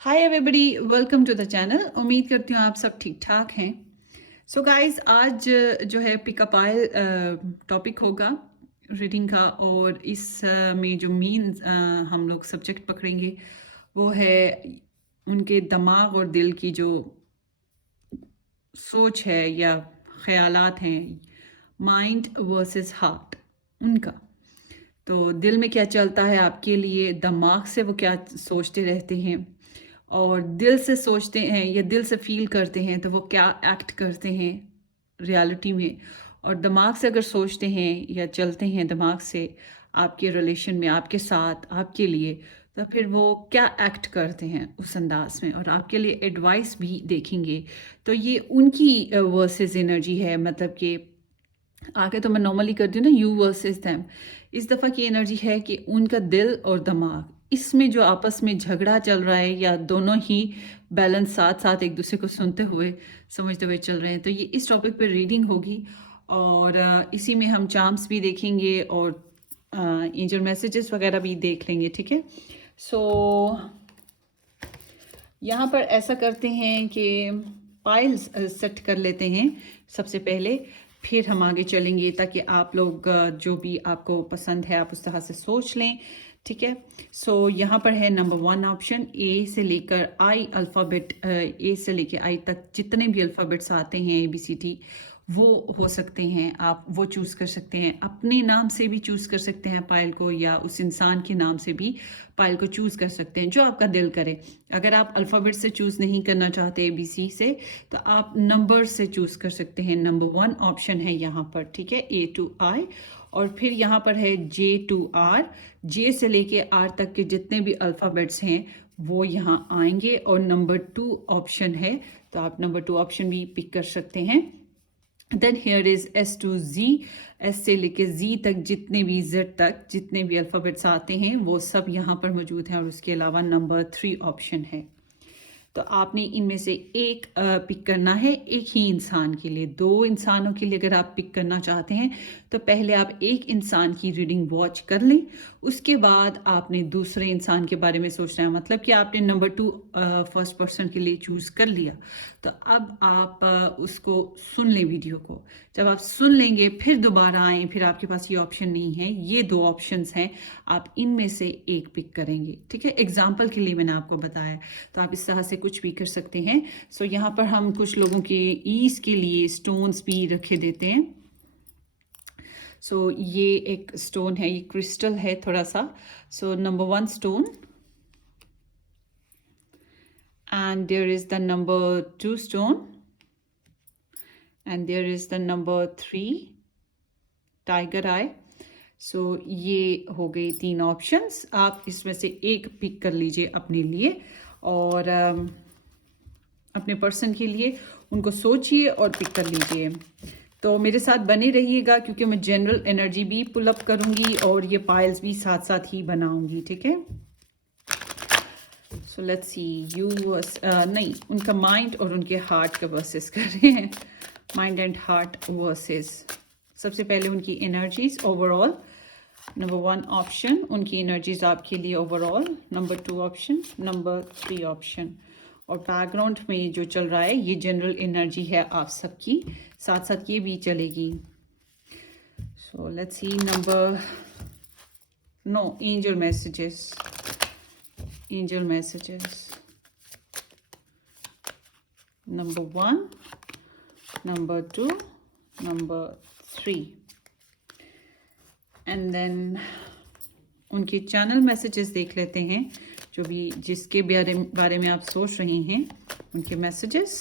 Hi everybody, welcome to the channel. उम्मीद करती हूँ आप सब ठीक ठाक हैं। सो गाइस, आज जो है पिकअप आयल टॉपिक होगा रीडिंग का। और इस में जो मेन हम लोग सब्जेक्ट पकड़ेंगे वो है उनके दिमाग और दिल की जो सोच है या ख्यालात हैं, माइंड वर्सेस हार्ट उनका। तो दिल में क्या चलता है आपके लिए, दिमाग से वो क्या सोचते रहते हैं, और दिल से सोचते हैं या दिल से फील करते हैं तो वो क्या एक्ट करते हैं रियलिटी में। और दिमाग से अगर सोचते हैं या चलते हैं दिमाग से आपके रिलेशन में, आपके साथ, आपके लिए, तो फिर वो क्या एक्ट करते हैं उस अंदाज में, और आपके लिए एडवाइस भी देखेंगे। तो ये उनकी वर्सेस एनर्जी है। मतलब कि आगे तो मैं नॉर्मली करती हूँ ना, यू वर्सेस देम। इस दफ़ा की एनर्जी है कि उनका दिल और दिमाग, इसमें जो आपस में झगड़ा चल रहा है या दोनों ही बैलेंस साथ साथ एक दूसरे को सुनते हुए समझते हुए चल रहे हैं। तो ये इस टॉपिक पे रीडिंग होगी, और इसी में हम चार्म्स भी देखेंगे और एंजल मैसेजेस वगैरह भी देख लेंगे। ठीक है। सो यहाँ पर ऐसा करते हैं कि पाइल्स सेट कर लेते हैं सबसे पहले, फिर हम आगे चलेंगे ताकि आप लोग जो भी आपको पसंद है आप उस तरह से सोच लें। ठीक है। सो यहाँ पर है नंबर 1 ऑप्शन, ए से लेकर आई अल्फ़ाबेट, ए से लेकर आई तक जितने भी अल्फ़ाबेट्स आते हैं ABCD, वो हो सकते हैं। आप वो चूज़ कर सकते हैं, अपने नाम से भी चूज़ कर सकते हैं पायल को, या उस इंसान के नाम से भी पायल को चूज़ कर सकते हैं, जो आपका दिल करे। अगर आप अल्फ़ाबेट से चूज़ नहीं करना चाहते ABC से, तो आप नंबर से चूज़ कर सकते हैं। नंबर 1 ऑप्शन है यहाँ पर। ठीक है, A to I। और फिर यहाँ पर है J to R। J से लेके R तक के जितने भी अल्फ़ाबेट्स हैं वो यहाँ आएंगे, और नंबर 2 ऑप्शन है, तो आप नंबर 2 ऑप्शन भी पिक कर सकते हैं। Then here is S to Z। S से लेके Z तक जितने भी, Z तक जितने भी अल्फ़ाबेट्स आते हैं वो सब यहाँ पर मौजूद हैं, और उसके अलावा नंबर 3 ऑप्शन है। तो आपने इनमें से एक पिक करना है, एक ही इंसान के लिए। 2 इंसानों के लिए अगर आप पिक करना चाहते हैं तो पहले आप एक इंसान की रीडिंग वॉच कर लें, उसके बाद आपने दूसरे इंसान के बारे में सोचना है। मतलब कि आपने नंबर 2 फर्स्ट पर्सन के लिए चूज़ कर लिया, तो अब आप उसको सुन लें वीडियो को। जब आप सुन लेंगे फिर दोबारा आएँ, फिर आपके पास ये ऑप्शन नहीं है, ये 2 ऑप्शंस हैं, आप इनमें से एक पिक करेंगे। ठीक है, एग्जाम्पल के लिए मैंने आपको बताया, तो आप इस तरह से कुछ भी कर सकते हैं। सो यहाँ पर हम कुछ लोगों के ईज के लिए स्टोन्स भी रखे देते हैं। सो ये एक स्टोन है, ये क्रिस्टल है थोड़ा सा। So number 1 stone, and there is the number 2 stone, and there is the number 3 tiger eye. So ये हो गई 3 ऑप्शंस। आप इसमें से एक पिक कर लीजिए अपने लिए, और अपने पर्सन के लिए उनको सोचिए और पिक कर लीजिए। तो मेरे साथ बने रहिएगा, क्योंकि मैं जनरल एनर्जी भी पुल अप करूंगी और ये पाइल्स भी साथ साथ ही बनाऊंगी। ठीक है। सो लेट्स सी, यू नहीं, उनका माइंड और उनके हार्ट का वर्सेस कर रहे हैं। Mind and heart versus. सबसे पहले उनकी एनर्जीज ओवरऑल। नंबर 1 ऑप्शन, उनकी एनर्जीज आपके लिए overall. Number 2 option, number 3 option. और बैकग्राउंड में जो चल रहा है ये जनरल एनर्जी है आप सबकी, साथ साथ ये भी चलेगी। So let's see number, no, angel messages, angel messages. Number 1, number 2, number 3, and then उनके चैनल मैसेजेस देख लेते हैं, जो भी जिसके बारे में आप सोच रही हैं, उनके मैसेजेस।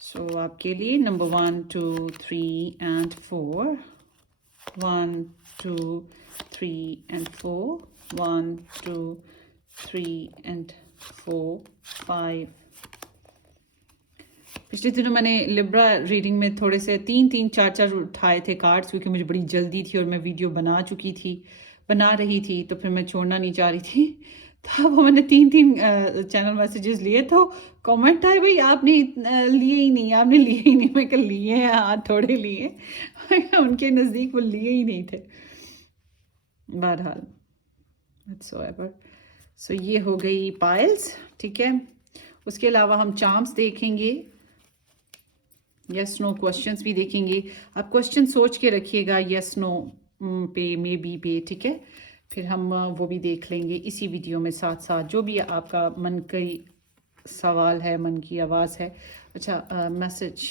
सो आपके लिए नंबर 1, 2, 3 एंड 4, 1, 2, 3 एंड 4, 1, 2, 3 एंड 4, 5। पिछले दिनों मैंने लिब्रा रीडिंग में थोड़े से 3-3, 4-4 उठाए थे कार्ड्स, क्योंकि मुझे बड़ी जल्दी थी और मैं वीडियो बना रही थी, तो फिर मैं छोड़ना नहीं चाह रही थी। तो अब मैंने 3-3 चैनल मैसेजेस लिए, तो कमेंट आए, भाई आपने लिए ही नहीं, आपने लिए ही नहीं। मैं कल लिए हैं, हाँ थोड़े लिए। उनके नज़दीक वो लिए ही नहीं थे। बहरहाल, व्हाटसोएवर। सो ये हो गई पाइल्स, ठीक है। उसके अलावा हम चार्म्स देखेंगे, यस नो क्वेश्चंस भी देखेंगे। आप क्वेश्चन सोच के रखिएगा यस नो पे, मे बी पे, ठीक है। फिर हम वो भी देख लेंगे इसी वीडियो में साथ साथ, जो भी आपका मन की सवाल है, मन की आवाज़ है। अच्छा, message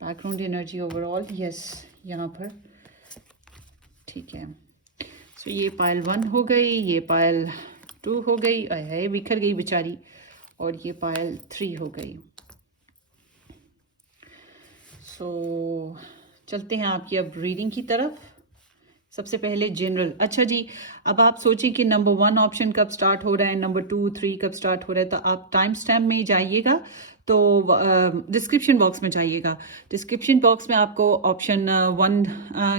background energy overall, yes यहाँ पर, ठीक है। सो ये पायल 1 हो गई, ये पायल 2 हो गई, है बिखर गई बेचारी, और ये पायल 3 हो गई। सो चलते हैं आपकी अब रीडिंग की तरफ। सबसे पहले जनरल। अच्छा जी, अब आप सोचें कि नंबर 1 ऑप्शन कब स्टार्ट हो रहा है, नंबर 2, 3 कब स्टार्ट हो रहा है, तो आप टाइम स्टैम्प में जाइएगा, तो डिस्क्रिप्शन बॉक्स में जाइएगा। डिस्क्रिप्शन बॉक्स में आपको ऑप्शन 1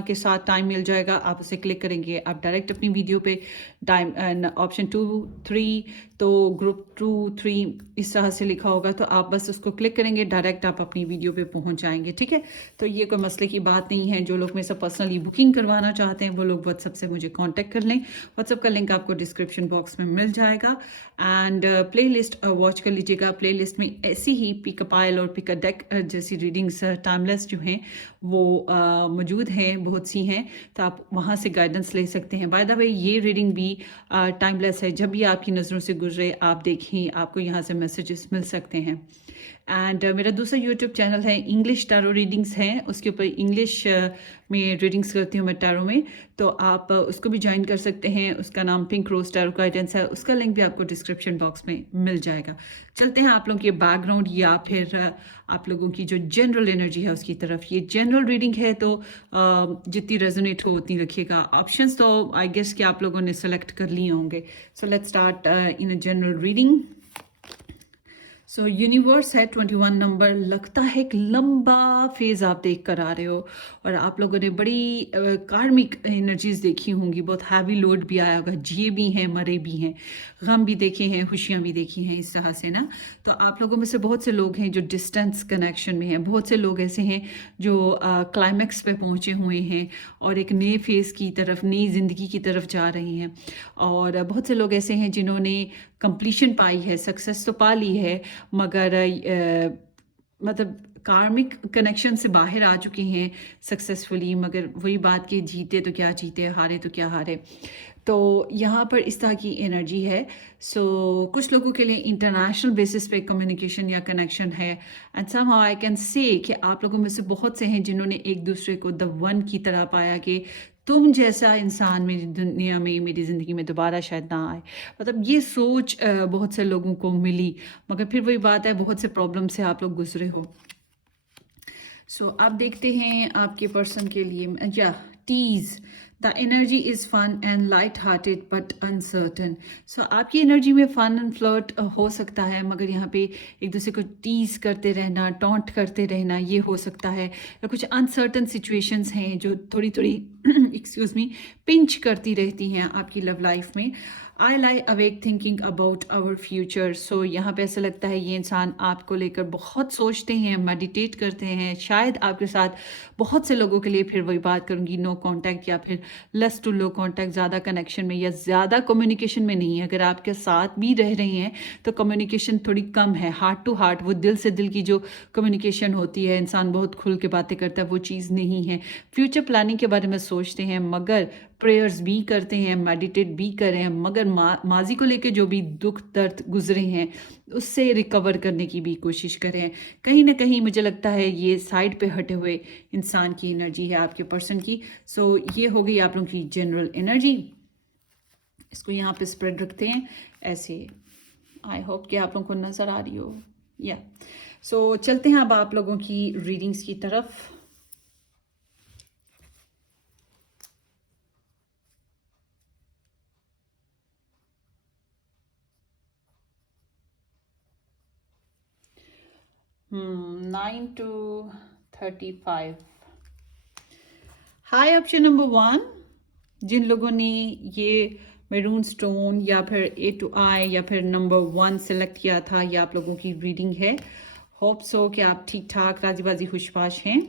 के साथ टाइम मिल जाएगा, आप उसे क्लिक करेंगे, आप डायरेक्ट अपनी वीडियो पे टाइम, ऑप्शन 2, 3, तो ग्रुप 2, 3 इस तरह से लिखा होगा, तो आप बस उसको क्लिक करेंगे, डायरेक्ट आप अपनी वीडियो पे पहुंच जाएंगे, ठीक है। तो ये कोई मसले की बात नहीं है। जो लोग मेरे से पर्सनली बुकिंग करवाना चाहते हैं वो लोग व्हाट्सएप से मुझे कांटेक्ट कर लें। व्हाट्सएप का लिंक आपको डिस्क्रिप्शन बॉक्स में मिल जाएगा। एंड प्ले लिस्ट वॉच कर लीजिएगा। प्ले लिस्ट में ऐसी ही पिक अ पाइल और पिक अ डेक जैसी रीडिंग्स टाइमलेस जो हैं वो मौजूद हैं, बहुत सी हैं, तो आप वहाँ से गाइडेंस ले सकते हैं। बाय द वे ये रीडिंग भी टाइमलेस है, जब भी आपकी नज़रों से गुजरे आप देखें, आपको यहाँ से मैसेजेस मिल सकते हैं। एंड मेरा दूसरा यूट्यूब चैनल है, इंग्लिश टैरो रीडिंग्स हैं, उसके ऊपर इंग्लिश में रीडिंग्स करती हूँ मैं टैरो में, तो आप उसको भी ज्वाइन कर सकते हैं। उसका नाम पिंक रोज टैरो गाइडेंस है, उसका लिंक भी आपको डिस्क्रिप्शन बॉक्स में मिल जाएगा। चलते हैं आप लोगों के बैकग्राउंड या फिर आप लोगों की जो जनरल एनर्जी है उसकी तरफ। ये जनरल रीडिंग है, तो जितनी रेजोनेट हो उतनी रखिएगा। ऑप्शंस तो आई गेस कि आप लोगों ने सेलेक्ट कर लिए होंगे। सो let's start in a general reading. So universe है 21 नंबर। लगता है एक लंबा फेज आप देख कर आ रहे हो, और आप लोगों ने बड़ी कार्मिक एनर्जीज देखी होंगी, बहुत हैवी लोड भी आया होगा, जिए भी हैं, मरे भी हैं, गम भी देखे हैं, खुशियाँ भी देखी हैं, इस तरह से ना। तो आप लोगों में से बहुत से लोग हैं जो डिस्टेंस कनेक्शन में हैं, बहुत से लोग ऐसे हैं जो क्लाइमैक्स पे पहुँचे हुए हैं और एक नए फेज़ की तरफ, नई ज़िंदगी की तरफ जा रहे हैं। और बहुत से लोग ऐसे हैं जिन्होंने कंप्लीशन पाई है, सक्सेस तो पा ली है, मगर मतलब कार्मिक कनेक्शन से बाहर आ चुके हैं सक्सेसफुली, मगर वही बात कि जीते तो क्या जीते, हारे तो क्या हारे। तो यहाँ पर इस तरह की एनर्जी है। सो कुछ लोगों के लिए इंटरनेशनल बेसिस पे कम्युनिकेशन या कनेक्शन है, and somehow I can say कि आप लोगों में से बहुत से हैं जिन्होंने एक दूसरे को द वन की तरह पाया कि तुम जैसा इंसान मेरी दुनिया में, मेरी ज़िंदगी में दोबारा शायद ना आए। मतलब ये सोच बहुत से लोगों को मिली, मगर फिर वही बात है, बहुत से प्रॉब्लम से आप लोग गुजरे हो। सो आप देखते हैं आपके पर्सन के लिए, या tease the energy is fun and light hearted but uncertain. So आपकी एनर्जी में फन एंड फ्लर्ट हो सकता है, मगर यहाँ पे एक दूसरे को टीज करते रहना, टॉन्ट करते रहना, ये हो सकता है। या कुछ अनसर्टन सिचुएशंस हैं जो थोड़ी थोड़ी एक्सक्यूज मी पिंच करती रहती हैं आपकी लव लाइफ में। I lie awake thinking about our future. So यहाँ पे ऐसा लगता है ये इंसान आपको लेकर बहुत सोचते हैं, मेडिटेट करते हैं। शायद आपके साथ बहुत से लोगों के लिए, फिर वही बात करूँगी, नो कांटेक्ट या फिर लेस टू लो कांटेक्ट, ज़्यादा कनेक्शन में या ज़्यादा कम्युनिकेशन में नहीं है। अगर आपके साथ भी रह रहे हैं तो कम्युनिकेशन थोड़ी कम है, हार्ट टू हार्ट, वो दिल से दिल की जो कम्युनिकेशन होती है, इंसान बहुत खुल के बातें करता है, वो चीज़ नहीं है। फ्यूचर प्लानिंग के बारे में सोचते हैं, मगर प्रेयर्स भी करते हैं, मेडिटेट भी कर रहे हैं, मगर माजी को लेके जो भी दुख दर्द गुजरे हैं उससे रिकवर करने की भी कोशिश करें। कहीं ना कहीं मुझे लगता है ये साइड पे हटे हुए इंसान की एनर्जी है आपके पर्सन की। सो ये हो गई आप लोगों की जनरल एनर्जी। इसको यहाँ पे स्प्रेड रखते हैं ऐसे। आई होप कि आप लोगों को नज़र आ रही हो, या सो चलते हैं अब आप लोगों की रीडिंग्स की तरफ। Nine to 35। High option number 1, जिन लोगों ने ये मैरून स्टोन या फिर ए टू आई या फिर नंबर 1 सेलेक्ट किया था, ये आप लोगों की रीडिंग है। होप सो कि आप ठीक ठाक राजी बाजी खुशबाश हैं।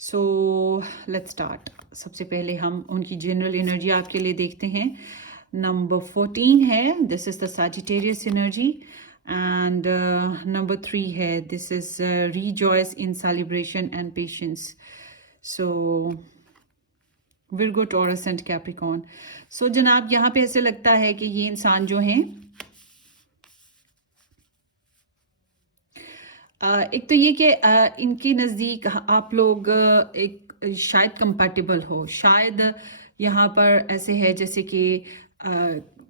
सो लेट्स स्टार्ट। सबसे पहले हम उनकी जनरल एनर्जी आपके लिए देखते हैं। नंबर 14 है, this is the Sagittarius energy. And number 3 है, this is rejoice in celebration and patience. So Virgo, Taurus and Capricorn. So जनाब, यहाँ पे ऐसे लगता है कि ये इंसान जो हैं, एक तो ये कि इनके नज़दीक आप लोग एक शायद कंपैटिबल हो, शायद यहाँ पर ऐसे है जैसे कि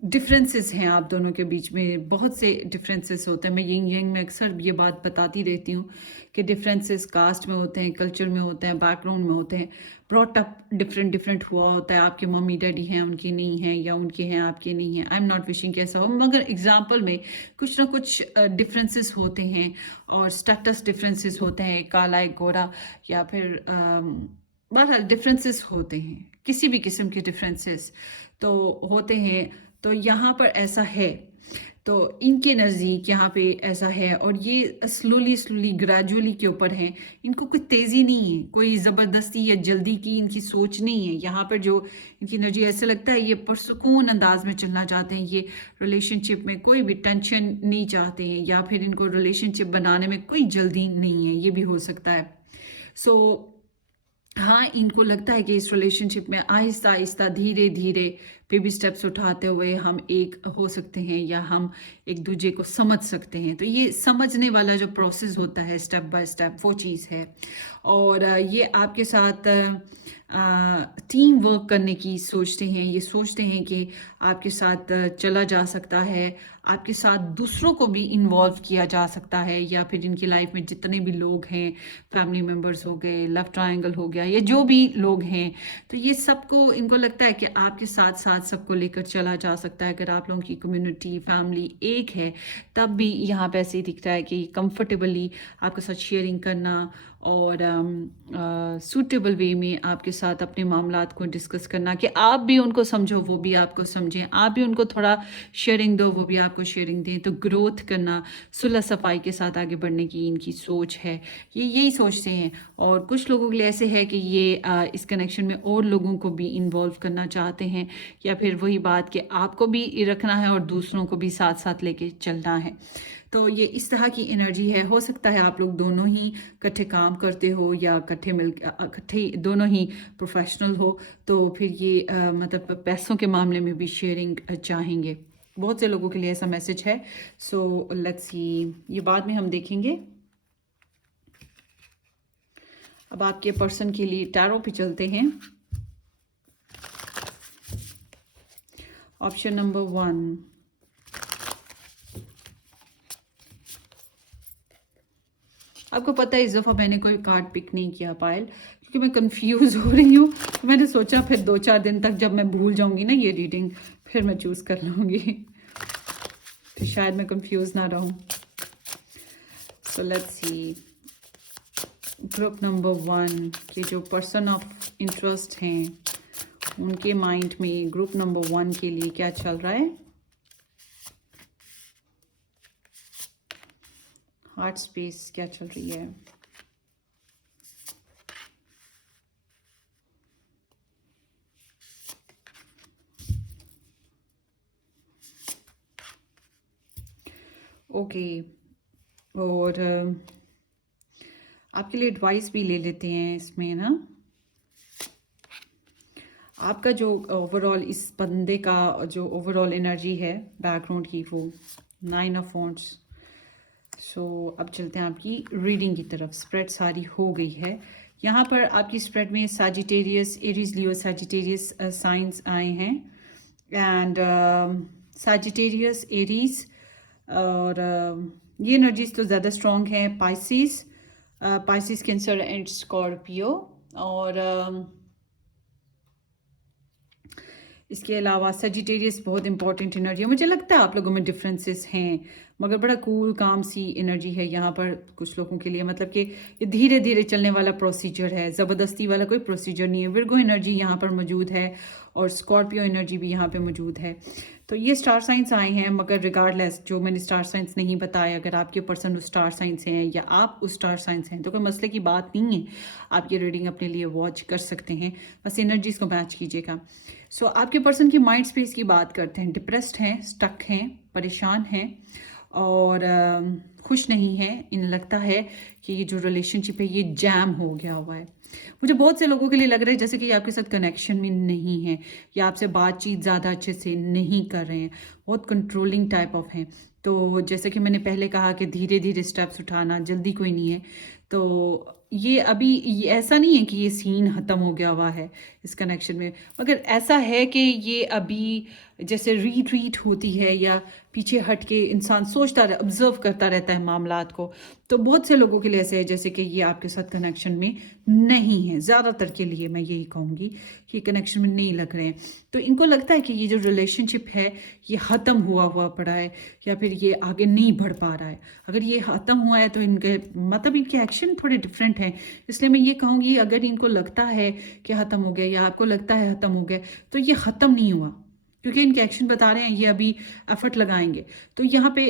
डिफरेंसेस हैं आप दोनों के बीच में, बहुत से डिफरेंसेस होते हैं। मैं यंग यंग में अक्सर ये बात बताती रहती हूँ कि डिफरेंसेस कास्ट में होते हैं, कल्चर में होते हैं, बैकग्राउंड में होते हैं, ब्रॉट अप डिफरेंट डिफरेंट हुआ होता है। आपके मम्मी डैडी हैं, उनके नहीं हैं, या उनके हैं, आपके नहीं हैं। आई एम नॉट विशिंग कैसा हो, मगर एग्जाम्पल में कुछ ना कुछ डिफरेंसेस होते हैं, और स्टेटस डिफरेंसेस होते हैं, काला एक गोरा, या फिर बहरहाल डिफरेंसेस होते हैं, किसी भी किस्म के डिफरेंसेस तो होते हैं। तो यहाँ पर ऐसा है, तो इनके नज़दीक यहाँ पे ऐसा है, और ये स्लोली स्लोली ग्रेजुअली के ऊपर है। इनको कोई तेज़ी नहीं है, कोई ज़बरदस्ती या जल्दी की इनकी सोच नहीं है। यहाँ पर जो इनकी एनर्जी, ऐसे लगता है ये पुरसुकून अंदाज में चलना चाहते हैं। ये रिलेशनशिप में कोई भी टेंशन नहीं चाहते हैं, या फिर इनको रिलेशनशिप बनाने में कोई जल्दी नहीं है, ये भी हो सकता है। सो हाँ, इनको लगता है कि इस रिलेशनशिप में आहिस्ता आहिस्ता, धीरे धीरे, बेबी स्टेप्स उठाते हुए हम एक हो सकते हैं, या हम एक दूसरे को समझ सकते हैं। तो ये समझने वाला जो प्रोसेस होता है स्टेप बाय स्टेप, वो चीज़ है। और ये आपके साथ टीम वर्क करने की सोचते हैं। ये सोचते हैं कि आपके साथ चला जा सकता है, आपके साथ दूसरों को भी इन्वॉल्व किया जा सकता है, या फिर इनकी लाइफ में जितने भी लोग हैं, फैमिली मेम्बर्स हो गए, लव ट्रायंगल हो गया, या जो भी लोग हैं, तो ये सबको, इनको लगता है कि आपके साथ साथ सबको लेकर चला जा सकता है। अगर आप लोगों की कम्युनिटी, फैमिली एक है, तब भी यहाँ पे ऐसे ही दिखता है कि कंफर्टेबली आपके साथ शेयरिंग करना, और सूटेबल वे में आपके साथ अपने मामलात को डिस्कस करना, कि आप भी उनको समझो, वो भी आपको समझें, आप भी उनको थोड़ा शेयरिंग दो, वो भी आपको शेयरिंग दें। तो ग्रोथ करना, सुलह सफाई के साथ आगे बढ़ने की इनकी सोच है। ये यही सोचते हैं। और कुछ लोगों के लिए ऐसे है कि ये इस कनेक्शन में और लोगों को भी इन्वॉल्व करना चाहते हैं, या फिर वही बात कि आपको भी रखना है और दूसरों को भी साथ साथ लेके चलना है। तो ये इस तरह की एनर्जी है। हो सकता है आप लोग दोनों ही इकट्ठे काम करते हो, या इकट्ठे दोनों ही प्रोफेशनल हो, तो फिर ये मतलब पैसों के मामले में भी शेयरिंग चाहेंगे। बहुत से लोगों के लिए ऐसा मैसेज है। सो लेट्स सी, ये बाद में हम देखेंगे। अब आपके पर्सन के लिए टैरो पे चलते हैं। ऑप्शन नंबर 1, आपको पता है इस दफ़ा मैंने कोई कार्ड पिक नहीं किया पायल, क्योंकि मैं कंफ्यूज हो रही हूँ। तो मैंने सोचा फिर 2-4 दिन तक जब मैं भूल जाऊंगी ना ये रीडिंग, फिर मैं चूज़ कर लूँगी, तो शायद मैं कंफ्यूज ना रहूँ। सो लेट्स सी, ग्रुप नंबर 1 के जो पर्सन ऑफ इंटरेस्ट हैं, उनके माइंड में ग्रुप नंबर 1 के लिए क्या चल रहा है। हार्ट स्पेस क्या चल रही है। ओके, और आपके लिए एडवाइस भी ले लेते हैं इसमें ना। आपका जो ओवरऑल इस बंदे का जो ओवरऑल एनर्जी है बैकग्राउंड की, वो 9 ऑफ वॉन्ड्स। सो अब चलते हैं आपकी रीडिंग की तरफ। स्प्रेड सारी हो गई है। यहाँ पर आपकी स्प्रेड में सजिटेरियस, एरीज, लियो, सजिटेरियस साइंस आए हैं, एंड सजिटेरियस, एरीज, और ये एनर्जीज तो ज़्यादा स्ट्रॉन्ग हैं। Pisces, Pisces, cancer and Scorpio. और इसके अलावा सजिटेरियस बहुत इंपॉर्टेंट एनर्जी है। मुझे लगता है आप लोगों में डिफरेंसेस हैं, मगर बड़ा कूल काम सी एनर्जी है यहाँ पर कुछ लोगों के लिए, मतलब कि ये धीरे धीरे चलने वाला प्रोसीजर है, ज़बरदस्ती वाला कोई प्रोसीजर नहीं है। विर्गो एनर्जी यहाँ पर मौजूद है और स्कॉर्पियो एनर्जी भी यहाँ पे मौजूद है। तो ये स्टार साइंस आए हैं, मगर रिगार्डलेस जो मैंने स्टार साइंस नहीं बताया, अगर आपके पर्सन उस स्टार साइंस हैं या आप उस स्टार साइंस हैं तो कोई मसले की बात नहीं है, आप ये रीडिंग अपने लिए वॉच कर सकते हैं, बस एनर्जीज को मैच कीजिएगा। सो आपके पर्सन की माइंड स्पेस की बात करते हैं। डिप्रेस्ड हैं, स्टक हैं, परेशान हैं और खुश नहीं है। इन्हें लगता है कि ये जो रिलेशनशिप है ये जैम हो गया हुआ है। मुझे बहुत से लोगों के लिए लग रहा है जैसे कि आपके साथ कनेक्शन में नहीं है या आपसे बातचीत ज़्यादा अच्छे से नहीं कर रहे हैं, बहुत कंट्रोलिंग टाइप ऑफ हैं। तो जैसे कि मैंने पहले कहा कि धीरे धीरे स्टेप्स उठाना, जल्दी कोई नहीं है। तो ये अभी ये ऐसा नहीं है कि ये सीन ख़त्म हो गया हुआ है इस कनेक्शन में, मगर ऐसा है कि ये अभी जैसे रीट्रीट होती है या पीछे हट के इंसान सोचता रहे, ऑब्जर्व करता रहता है मामलात को। तो बहुत से लोगों के लिए ऐसे है जैसे कि ये आपके साथ कनेक्शन में नहीं है। ज़्यादातर के लिए मैं यही कहूँगी कि कनेक्शन में नहीं लग रहे हैं। तो इनको लगता है कि ये जो रिलेशनशिप है ये ख़त्म हुआ पड़ा है या फिर ये आगे नहीं बढ़ पा रहा है। अगर ये ख़त्म हुआ है तो इनके मतलब इनके एक्शन थोड़े डिफरेंट हैं। इसलिए मैं ये कहूँगी अगर इनको लगता है कि ख़त्म हो गया या आपको लगता है ख़त्म हो गया तो ये ख़त्म नहीं हुआ, क्योंकि इनके एक्शन बता रहे हैं ये अभी एफर्ट लगाएंगे। तो यहाँ पे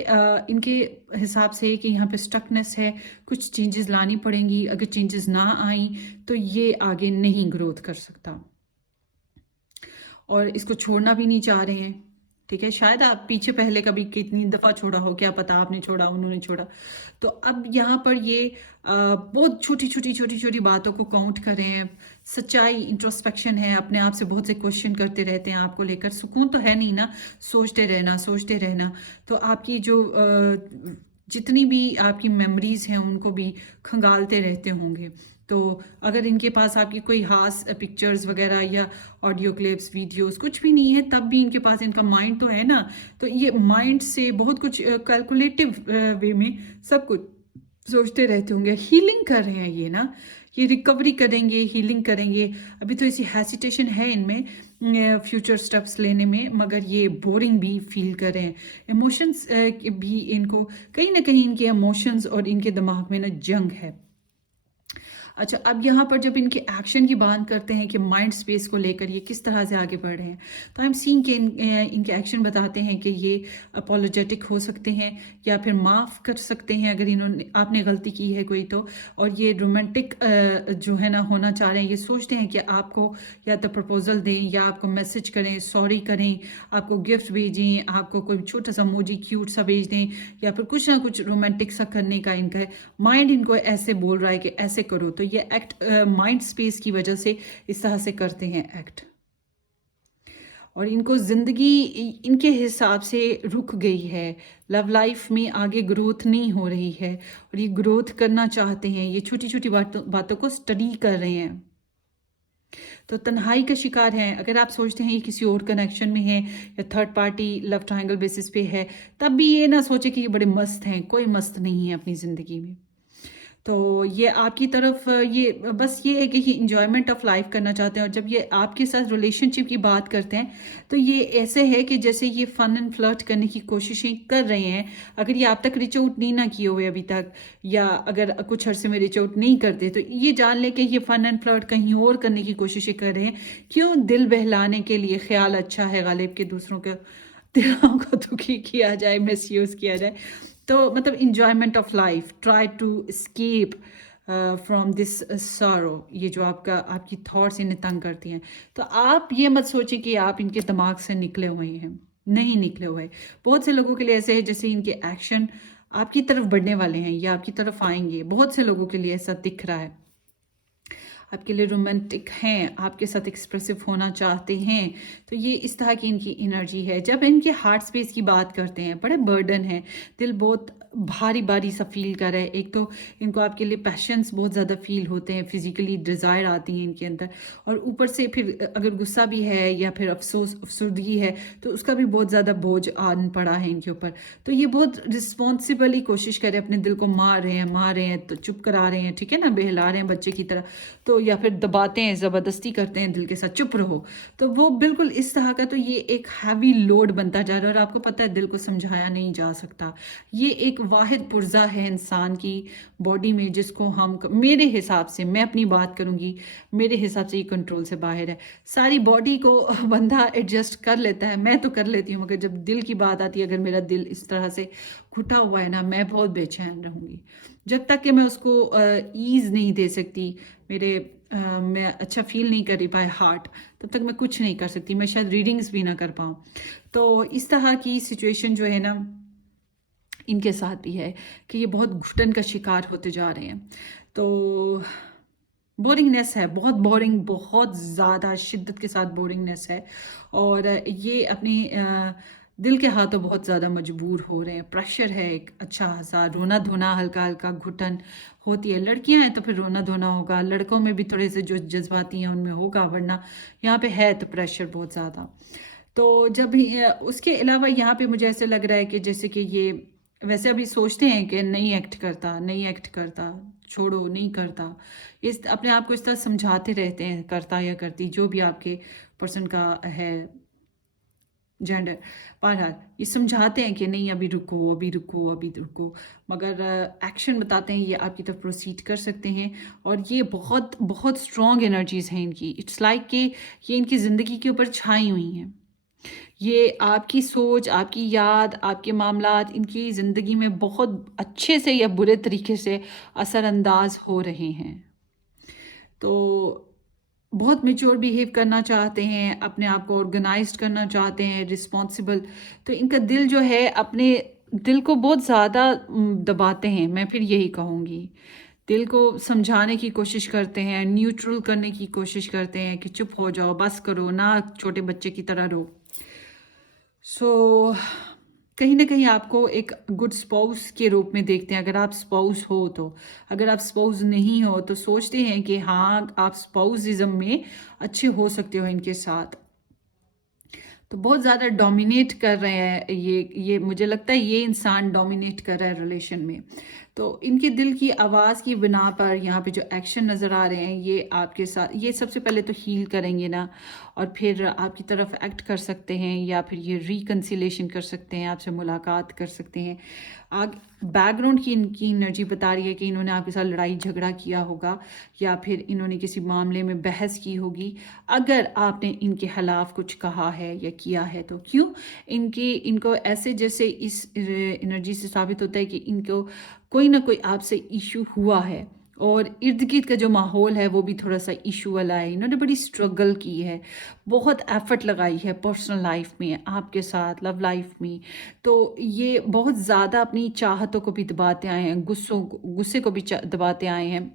इनके हिसाब से कि यहाँ पे स्टकनेस है, कुछ चेंजेस लानी पड़ेंगी। अगर चेंजेस ना आई तो ये आगे नहीं ग्रोथ कर सकता और इसको छोड़ना भी नहीं चाह रहे हैं। ठीक है, शायद आप पीछे पहले कभी कितनी दफ़ा छोड़ा हो, क्या पता आपने छोड़ा उन्होंने छोड़ा। तो अब यहाँ पर ये बहुत छोटी छोटी बातों को काउंट कर रहे हैं। सच्चाई, इंट्रोस्पेक्शन है, अपने आप से बहुत से क्वेश्चन करते रहते हैं आपको लेकर। सुकून तो है नहीं ना, सोचते रहना। तो आपकी जो जितनी भी आपकी मेमोरीज हैं उनको भी खंगालते रहते होंगे। तो अगर इनके पास आपकी कोई खास पिक्चर्स वगैरह या ऑडियो क्लिप्स, वीडियोस कुछ भी नहीं है, तब भी इनके पास इनका माइंड तो है ना। तो ये माइंड से बहुत कुछ कैलकुलेटिव वे में सब कुछ सोचते रहते होंगे। हीलिंग कर रहे हैं ये ना, ये रिकवरी करेंगे, हीलिंग करेंगे। अभी तो ऐसी हेसिटेशन है इनमें फ्यूचर स्टेप्स लेने में, मगर ये बोरिंग भी फील कर रहे हैं। इमोशंस भी इनको कहीं ना कहीं, इनके इमोशंस और इनके दिमाग में ना जंग है। अच्छा, अब यहाँ पर जब इनके एक्शन की बात करते हैं कि माइंड स्पेस को लेकर ये किस तरह से आगे बढ़ रहे हैं, तो आई एम सीइंग कि इनके एक्शन बताते हैं कि ये अपोलोजेटिक हो सकते हैं या फिर माफ़ कर सकते हैं अगर इन्होंने आपने गलती की है कोई तो। और ये रोमांटिक जो है ना होना चाह रहे हैं। ये सोचते हैं कि आपको या तो प्रपोजल दें या आपको मैसेज करें, सॉरी करें, आपको गिफ्ट भेजें, आपको कोई छोटा सा मोजी क्यूट सा भेज दें या फिर कुछ ना कुछ रोमांटिक सा करने का इनका है। माइंड इनको ऐसे बोल रहा है कि ऐसे करो। तो ये एक्ट माइंड स्पेस की वजह से इस तरह से करते हैं एक्ट। और इनको ज़िंदगी इनके हिसाब से रुक गई है, लव लाइफ में आगे ग्रोथ नहीं हो रही है और ये ग्रोथ करना चाहते हैं। ये छोटी छोटी बातों को स्टडी कर रहे हैं। तो तन्हाई का शिकार है। अगर आप सोचते हैं ये किसी और कनेक्शन में है या third party love triangle basis पे है, तब भी ये ना सोचे कि ये बड़े मस्त हैं। कोई मस्त नहीं है अपनी ज़िंदगी में। तो ये आपकी तरफ ये बस ये है कि ये इंजॉयमेंट ऑफ लाइफ करना चाहते हैं। और जब ये आपके साथ रिलेशनशिप की बात करते हैं तो ये ऐसे है कि जैसे ये फ़न एंड फ्लर्ट करने की कोशिशें कर रहे हैं। अगर ये आप तक रीच आउट नहीं ना किए हुए अभी तक, या अगर कुछ अरसे में रीच आउट नहीं करते, तो ये जान लें कि ये फ़न एंड फ्लर्ट कहीं और करने की कोशिशें कर रहे हैं। क्यों? दिल बहलाने के लिए। ख्याल अच्छा है गालिब के दूसरों के दिलों को दुखी किया जाए, मिसयूज़ किया जाए। तो मतलब enjoyment of life, try to escape from this sorrow. ये जो आपकी थॉट्स इन्हें तंग करती हैं, तो आप ये मत सोचें कि आप इनके दिमाग से निकले हुए हैं, नहीं निकले हुए। बहुत से लोगों के लिए ऐसे है जैसे इनके एक्शन आपकी तरफ बढ़ने वाले हैं या आपकी तरफ आएंगे। बहुत से लोगों के लिए ऐसा दिख रहा है। आपके लिए रोमांटिक हैं, आपके साथ एक्सप्रेसिव होना चाहते हैं। तो ये इस तरह की इनकी एनर्जी है। जब इनके हार्ट स्पेस की बात करते हैं, बड़े बर्डन है, दिल बहुत भारी भारी सा फील कर रहा है। एक तो इनको आपके लिए पैशंस बहुत ज़्यादा फील होते हैं, फिजिकली डिज़ायर आती है इनके अंदर, और ऊपर से फिर अगर गुस्सा भी है या फिर अफसोसदगी है तो उसका भी बहुत ज़्यादा बोझ आन पड़ा है इनके ऊपर। तो ये बहुत रिस्पॉन्सिबली कोशिश करें, अपने दिल को मार रहे हैं तो चुप करा रहे हैं, ठीक है ना, बहला रहे हैं बच्चे की तरह, तो या फिर दबाते हैं, ज़बरदस्ती करते हैं दिल के साथ, चुप रहो। तो वो बिल्कुल इस तरह का, तो ये एक हैवी लोड बनता जा रहा है और आपको पता है दिल को समझाया नहीं जा सकता। ये एक वाहिद पुर्जा है इंसान की बॉडी में जिसको हम, मेरे हिसाब से, मैं अपनी बात करूंगी, मेरे हिसाब से ये कंट्रोल से बाहर है। सारी बॉडी को बंदा एडजस्ट कर लेता है, मैं तो कर लेती हूँ, मगर जब दिल की बात आती है, अगर मेरा दिल इस तरह से घुटा हुआ है ना, मैं बहुत बेचैन रहूंगी। जब तक कि मैं उसको ईज नहीं दे सकती, मैं अच्छा फील नहीं कर रही पाए हार्ट, तब तक मैं कुछ नहीं कर सकती, मैं शायद रीडिंग्स भी ना कर पाऊँ। तो इस तरह की सिचुएशन जो है ना इनके साथ भी है कि ये बहुत घुटन का शिकार होते जा रहे हैं। तो बोरिंगनेस है, बहुत बोरिंग, बहुत ज़्यादा शिद्दत के साथ बोरिंगनेस है, और ये अपनी दिल के हाथों बहुत ज़्यादा मजबूर हो रहे हैं। प्रेशर है एक अच्छा खासा, रोना धोना, हल्का हल्का घुटन होती है। लड़कियां हैं तो फिर रोना धोना होगा, लड़कों में भी थोड़े से जो जज्बाती हैं उनमें होगा, वरना यहाँ पे है तो प्रेशर बहुत ज़्यादा। तो जब उसके अलावा यहाँ पे मुझे ऐसे लग रहा है कि जैसे कि ये वैसे अभी सोचते हैं कि नहीं एक्ट करता, नहीं एक्ट करता, छोड़ो, नहीं करता, इस अपने आप को इस तरह समझाते रहते हैं, करता या करती, जो भी आपके पर्सन का है जेंडर। बहरहाल ये समझाते हैं कि नहीं अभी रुको, अभी रुको, अभी रुको, मगर एक्शन बताते हैं ये आपकी तरफ प्रोसीड कर सकते हैं। और ये बहुत बहुत स्ट्रॉन्ग एनर्जीज हैं इनकी। इट्स लाइक कि ये इनकी ज़िंदगी के ऊपर छाई हुई हैं। ये आपकी सोच, आपकी याद, आपके मामलात इनकी ज़िंदगी में बहुत अच्छे से या बुरे तरीके से असरअंदाज हो रहे हैं। तो बहुत मेच्योर बिहेव करना चाहते हैं, अपने आप को ऑर्गेनाइज्ड करना चाहते हैं, रिस्पॉन्सिबल। तो इनका दिल जो है अपने दिल को बहुत ज़्यादा दबाते हैं, मैं फिर यही कहूँगी। दिल को समझाने की कोशिश करते हैं, न्यूट्रल करने की कोशिश करते हैं कि चुप हो जाओ, बस करो ना, छोटे बच्चे की तरह रहो। सो कहीं ना कहीं आपको एक गुड स्पाउस के रूप में देखते हैं, अगर आप स्पाउस हो तो। अगर आप स्पाउस नहीं हो तो सोचते हैं कि हाँ आप स्पाउसिज्म में अच्छे हो सकते हो इनके साथ। तो बहुत ज़्यादा डोमिनेट कर रहे हैं ये मुझे लगता है ये इंसान डोमिनेट कर रहा है रिलेशन में। तो इनके दिल की आवाज़ की बिना पर यहाँ पे जो एक्शन नज़र आ रहे हैं, ये आपके साथ, ये सबसे पहले तो हील करेंगे ना, और फिर आपकी तरफ एक्ट कर सकते हैं, या फिर ये रिकन्सिलेशन कर सकते हैं, आपसे मुलाकात कर सकते हैं। आग बैकग्राउंड की इनकी एनर्जी बता रही है कि इन्होंने आपके साथ लड़ाई झगड़ा किया होगा, या फिर इन्होंने किसी मामले में बहस की होगी। अगर आपने इनके खिलाफ कुछ कहा है या किया है तो क्यों, इनको ऐसे जैसे इस एनर्जी से साबित होता है कि इनको कोई ना कोई आपसे इशू हुआ है, और इर्द गिर्द का जो माहौल है वो भी थोड़ा सा इशू वाला है। इन्होंने बड़ी स्ट्रगल की है, बहुत एफर्ट लगाई है पर्सनल लाइफ में, आपके साथ लव लाइफ में। तो ये बहुत ज़्यादा अपनी चाहतों को भी दबाते आए हैं, गुस्से को भी दबाते आए हैं,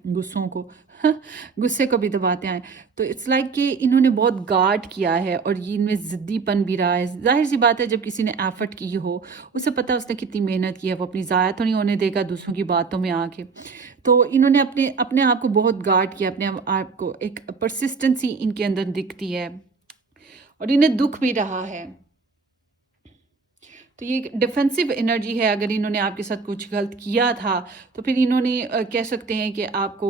गुस्से को भी दबाते आए। तो इट्स लाइक कि इन्होंने बहुत गार्ड किया है, और ये इनमें ज़िद्दीपन भी रहा है। जाहिर सी बात है, जब किसी ने एफर्ट की हो, उसे पता है उसने कितनी मेहनत की है, वो अपनी ज़ाया तो नहीं होने देगा दूसरों की बातों में आके। तो इन्होंने अपने अपने आप को बहुत गार्ड किया, अपने आप को, एक परसिस्टेंसी इनके अंदर दिखती है, और इन्हें दुख भी रहा है। तो ये एक डिफेंसिव एनर्जी है। अगर इन्होंने आपके साथ कुछ गलत किया था तो फिर इन्होंने कह सकते हैं कि आपको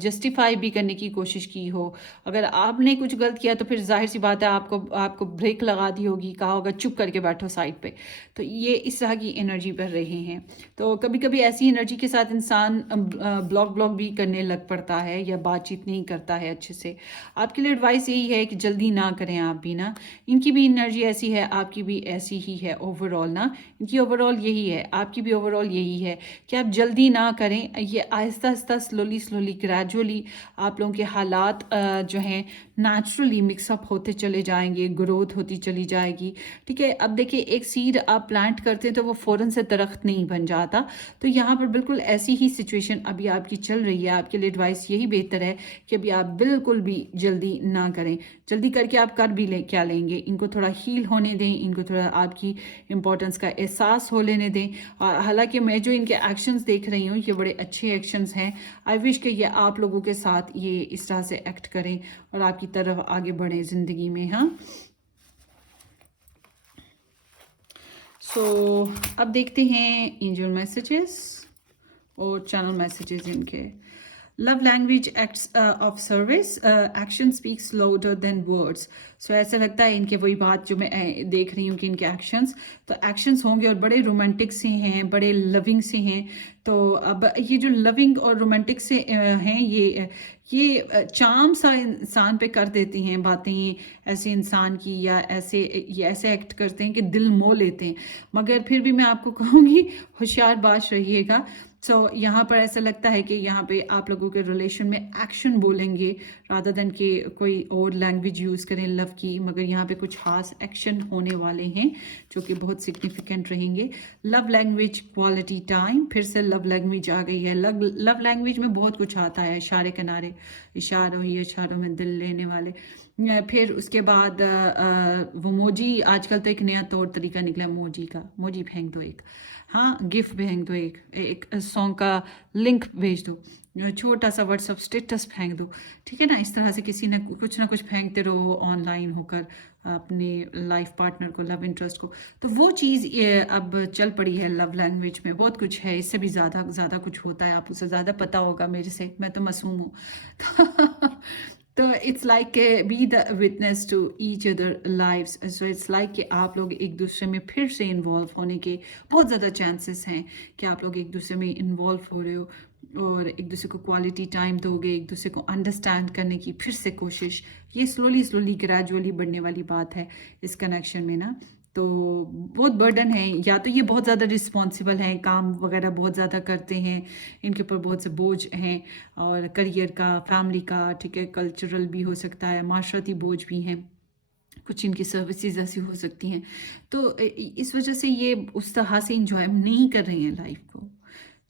जस्टिफाई भी करने की कोशिश की हो। अगर आपने कुछ गलत किया तो फिर जाहिर सी बात है आपको ब्रेक लगा दी होगी, कहा होगा चुप करके बैठो साइड पे। तो ये इस तरह की एनर्जी पर रहे हैं। तो कभी कभी ऐसी एनर्जी के साथ इंसान ब्लॉक भी करने लग पड़ता है, या बातचीत नहीं करता है अच्छे से। आपके लिए एडवाइस यही है कि जल्दी ना करें आप भी ना। इनकी भी एनर्जी ऐसी है, आपकी भी ऐसी ही है ओवरऑल ना। इनकी ओवरऑल यही है, आपकी भी ओवरऑल यही है कि आप जल्दी ना करें। ये आहिस्ता आहिस्ता, स्लोली ग्रेजुअली आप लोगों के हालात जो हैं नेचुरली मिक्सअप होते चले जाएंगे, ग्रोथ होती चली जाएगी। ठीक है, अब देखिए एक सीड आप प्लांट करते हैं तो वो फ़ौरन से दरख्त नहीं बन जाता। तो यहाँ पर बिल्कुल ऐसी ही सिचुएशन अभी आपकी चल रही है। आपके लिए एडवाइस यही बेहतर है कि अभी आप बिल्कुल भी जल्दी ना करें। जल्दी करके आप कर भी क्या लेंगे, इनको थोड़ा हील होने दें, इनको थोड़ा आपकी इम्पोर्टेंस का एहसास हो लेने दें। और हालांकि मैं जो इनके एक्शंस देख रही हूँ ये बड़े अच्छे एक्शंस हैं। आई विश कि ये आप लोगों के साथ ये इस तरह से एक्ट करें और आपकी तरफ आगे बढ़ें ज़िंदगी में। हाँ, अब देखते हैं एंजल मैसेजेस और चैनल मैसेजेस इनके। Love language acts of service, action speaks louder than words. So ऐसा लगता है इनके वही बात जो मैं देख रही हूँ कि इनके एक्शंस तो एक्शंस होंगे और बड़े रोमांटिक से हैं, बड़े लविंग से हैं। तो अब ये जो लविंग और रोमांटिक से हैं ये चाम सा इंसान पे कर देती हैं बातें ऐसे इंसान की, या ये ऐसे एक्ट करते हैं कि दिल मोह लेते हैं। मगर फिर भी मैं आपको कहूँगी होशियार बात रहिएगा। यहाँ पर ऐसा लगता है कि यहाँ पे आप लोगों के रिलेशन में एक्शन बोलेंगे रादर देन कि कोई और लैंग्वेज यूज़ करें लव की, मगर यहाँ पे कुछ खास एक्शन होने वाले हैं जो कि बहुत सिग्निफिकेंट रहेंगे। लव लैंग्वेज क्वालिटी टाइम, फिर से लव लैंग्वेज आ गई है। लव लैंग्वेज में बहुत कुछ आता है, इशारे किनारे, इशारों में दिल लेने वाले। फिर उसके बाद वो मोजी, आजकल तो एक नया तौर तरीका निकला मोजी का, मोजी फेंक दो एक, हाँ गिफ्ट फेंक दो, एक सॉन्ग का लिंक भेज दो, छोटा सा व्हाट्सअप स्टेटस फेंक दो, ठीक है ना। इस तरह से किसी ने कुछ ना कुछ फेंकते रहो ऑनलाइन होकर अपने लाइफ पार्टनर को, लव इंटरेस्ट को। तो वो चीज़ अब चल पड़ी है लव लैंग्वेज में। बहुत कुछ है, इससे भी ज़्यादा कुछ होता है, आप उसे ज़्यादा पता होगा मेरे से, मैं तो मासूम हूँ। तो it's like be the witness to each other lives. So it's like कि आप लोग एक दूसरे में फिर से इन्वॉल्व होने के बहुत ज़्यादा चांसेस हैं कि आप लोग एक दूसरे में इन्वॉल्व हो रहे हो और एक दूसरे को क्वालिटी टाइम दोगे, एक दूसरे को अंडरस्टैंड करने की फिर से कोशिश। ये स्लोली ग्रेजुअली बढ़ने वाली बात है इस कनेक्शन में ना। तो बहुत बर्डन है, या तो ये बहुत ज़्यादा रिस्पॉन्सिबल हैं, काम वगैरह बहुत ज़्यादा करते हैं, इनके ऊपर बहुत से बोझ हैं, और करियर का, फैमिली का, ठीक है, कल्चरल भी हो सकता है, माशरती बोझ भी हैं, कुछ इनकी सर्विसेज ऐसी हो सकती हैं। तो इस वजह से ये उस तरह से इंजॉय नहीं कर रही हैं लाइफ को,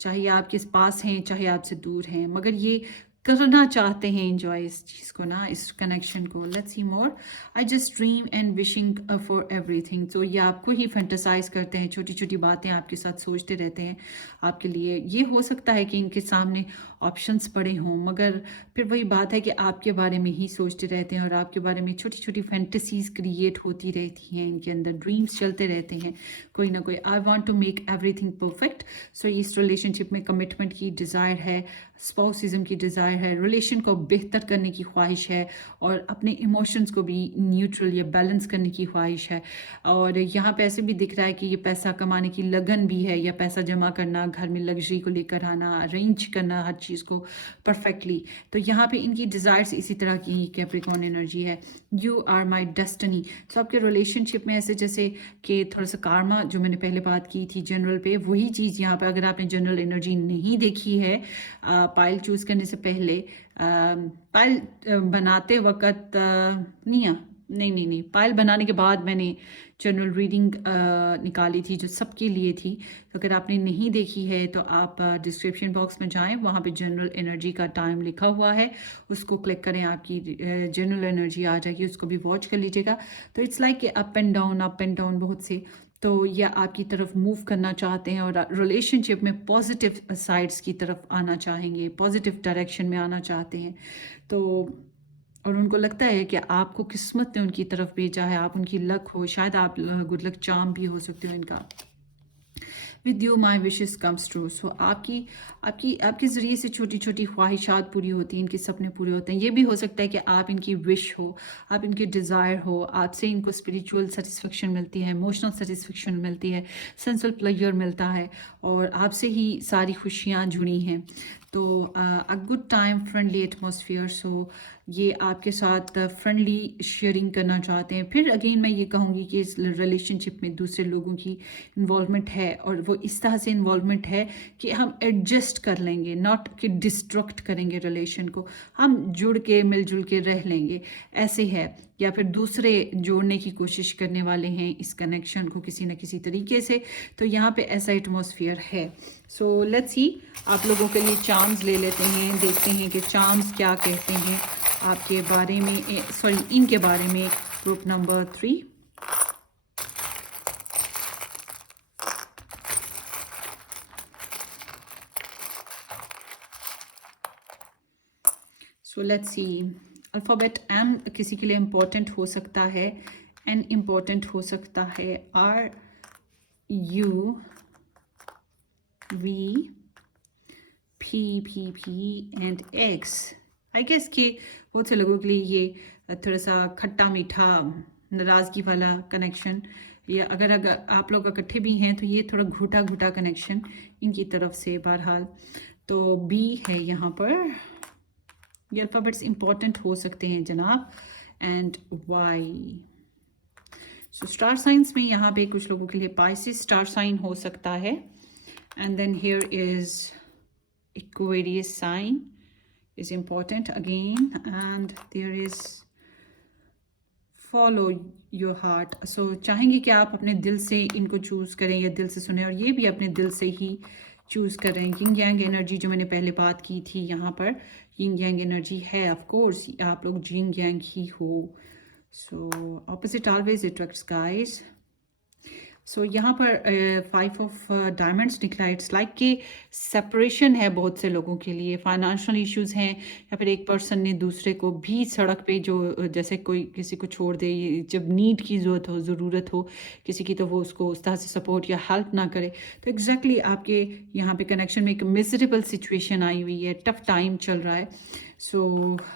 चाहे आपके पास हैं चाहे आपसे दूर हैं, मगर ये करना चाहते हैं एंजॉय इस चीज़ को ना, इस कनेक्शन को। Let's see more. I just dream and wishing for everything. तो ये आपको ही फैंटेसाइज करते हैं, छोटी छोटी बातें आपके साथ सोचते रहते हैं आपके लिए। ये हो सकता है कि इनके सामने ऑप्शंस पड़े हों, मगर फिर वही बात है कि आपके बारे में ही सोचते रहते हैं और आपके बारे में छोटी छोटी फैंटेसीज क्रिएट होती रहती हैं इनके अंदर, ड्रीम्स चलते रहते हैं कोई ना कोई। I want to make everything perfect. So इस रिलेशनशिप में कमिटमेंट की डिज़ायर है, स्पाउसिज्म की डिज़ायर है, रिलेशन को बेहतर करने की ख्वाहिश है, और अपने इमोशंस को भी न्यूट्रल या बैलेंस करने की ख्वाहिश है। और यहाँ पे ऐसे भी दिख रहा है कि ये पैसा कमाने की लगन भी है, या पैसा जमा करना, घर में लग्जरी को लेकर आना, अरेंज करना हर चीज़ को परफेक्टली। तो यहाँ पे इनकी डिज़ायर्स इसी तरह की कैप्रिकॉर्न एनर्जी है। You are my destiny. तो आपके रिलेशनशिप में ऐसे जैसे कि थोड़ा सा कार्मा, जो मैंने पहले बात की थी जनरल पे, वही चीज़ यहाँ पे अगर आपने जनरल एनर्जी नहीं देखी है पाइल चूज़ करने से पहले, पाइल बनाते वक्त नहीं, पाइल बनाने के बाद मैंने जनरल रीडिंग निकाली थी जो सबके लिए थी। तो अगर आपने नहीं देखी है तो आप डिस्क्रिप्शन बॉक्स में जाएं, वहाँ पे जनरल एनर्जी का टाइम लिखा हुआ है, उसको क्लिक करें, आपकी जनरल एनर्जी आ जाएगी, उसको भी वॉच कर लीजिएगा। तो इट्स लाइक कि अप एंड डाउन बहुत से, तो यह आपकी तरफ मूव करना चाहते हैं और रिलेशनशिप में पॉजिटिव साइड्स की तरफ आना चाहेंगे, पॉजिटिव डायरेक्शन में आना चाहते हैं। तो और उनको लगता है कि आपको किस्मत ने उनकी तरफ भेजा है, आप उनकी लक हो, शायद आप गुड लक चार्म भी हो सकते हो इनका। With you my wishes comes true. So आपके ज़रिए से छोटी छोटी ख्वाहिशात पूरी होती हैं, इनके सपने पूरे होते हैं। ये भी हो सकता है कि आप इनकी विश हो, आप इनकी डिज़ायर हो, आपसे इनको स्पिरिचुअल सेटिस्फेक्शन मिलती है, इमोशनल सेटिस्फेक्शन मिलती है, सेंसुअल प्लेजर मिलता है, और आपसे ही सारी खुशियाँ जुड़ी हैं। तो a good time, friendly atmosphere. So ये आपके साथ फ्रेंडली शेयरिंग करना चाहते हैं। फिर अगेन मैं ये कहूँगी कि इस रिलेशनशिप में दूसरे लोगों की इन्वॉल्वमेंट है, और वो इस तरह से इन्वॉल्वमेंट है कि हम एडजस्ट कर लेंगे, नॉट कि डिस्ट्रक्ट करेंगे रिलेशन को, हम जुड़ के मिलजुल के रह लेंगे, ऐसे है। या फिर दूसरे जोड़ने की कोशिश करने वाले हैं इस कनेक्शन को किसी न किसी तरीके से। तो यहाँ पे ऐसा एटमॉस्फेयर है। सो लेट्स सी, आप लोगों के लिए चार्म्स ले लेते हैं, देखते हैं कि चार्म्स क्या कहते हैं आपके बारे में, सॉरी इनके बारे में। Group number 3, so let's see, alphabet M किसी के लिए इम्पोर्टेंट हो सकता है, एन इम्पोर्टेंट हो सकता है, R, U, V, P and X. I guess कि बहुत से लोगों के लिए ये थोड़ा सा खट्टा मीठा नाराज़गी वाला कनेक्शन, या अगर आप लोग इकट्ठे भी हैं तो ये थोड़ा घुटा घुटा कनेक्शन इनकी तरफ से। बहरहाल तो बी है यहाँ पर, ये अल्फ़ाबेट्स इम्पॉर्टेंट हो सकते हैं जनाब, and Y. So star science में यहाँ पे कुछ लोगों के लिए पाइसिस स्टार साइन हो सकता है, and then here is Aquarius sign is important again, and there is follow your heart. So चाहेंगे कि आप अपने दिल से इनको चूज़ करें या दिल से सुने, और ये भी अपने दिल से ही चूज़ करें। यिंग यांग एनर्जी जो मैंने पहले बात की थी, यहाँ पर यिंग यांग एनर्जी है। ऑफ कोर्स आप लोग यिंग यांग ही हो। So opposite always attracts guys. So यहाँ पर 5 ऑफ डायमंड्स निकला। इट्स लाइक कि सेपरेशन है बहुत से लोगों के लिए, फाइनेंशियल इश्यूज हैं, या फिर एक पर्सन ने दूसरे को भी सड़क पे जो जैसे कोई किसी को छोड़ दे, जब नीड की ज़रूरत हो किसी की, तो वो उसको उस तरह से सपोर्ट या हेल्प ना करे। तो एग्जैक्टली आपके यहाँ पे कनेक्शन में एक मिजरेबल सिचुएशन आई हुई है, टफ टाइम चल रहा है। सो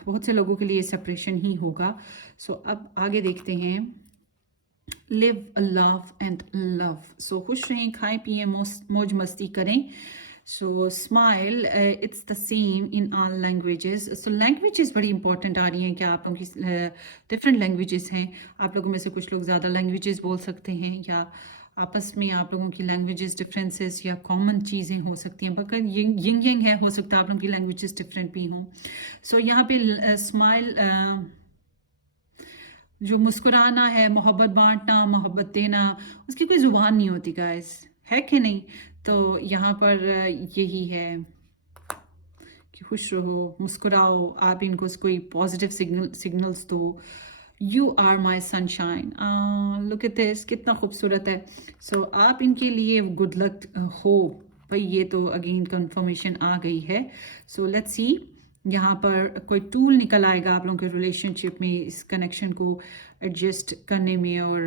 बहुत से लोगों के लिए सेपरेशन ही होगा। सो अब आगे देखते हैं। Live, love and love. So खुश रहें, खाएं पिएं, मौज मस्ती करें। So smile, it's the same in all languages. So languages बड़ी इंपॉर्टेंट आ रही हैं कि आप लोगों की डिफरेंट लैंग्वेजेस हैं। आप लोगों में से कुछ लोग ज़्यादा लैंग्वेजेस बोल सकते हैं, या आपस में आप लोगों की लैंग्वेजेस डिफरेंसेस या कॉमन चीज़ें हो सकती हैं। बकर यिंग यिंग है, हो सकता है आप लोगों की लैंग्वेजेस डिफरेंट भी हों। सो यहाँ पे स्माइल, जो मुस्कुराना है, मोहब्बत बांटना, मोहब्बत देना, उसकी कोई ज़ुबान नहीं होती गाइस, है कि नहीं? तो यहाँ पर यही है कि खुश रहो, मुस्कुराओ, आप इनको कोई पॉजिटिव सिग्नल्स दो। You are my sunshine, look at this, कितना खूबसूरत है। सो आप इनके लिए गुड लक हो भाई, ये तो अगेन कंफर्मेशन आ गई है। सो लेट्स सी, यहाँ पर कोई टूल निकल आएगा आप लोगों के रिलेशनशिप में, इस कनेक्शन को एडजस्ट करने में, और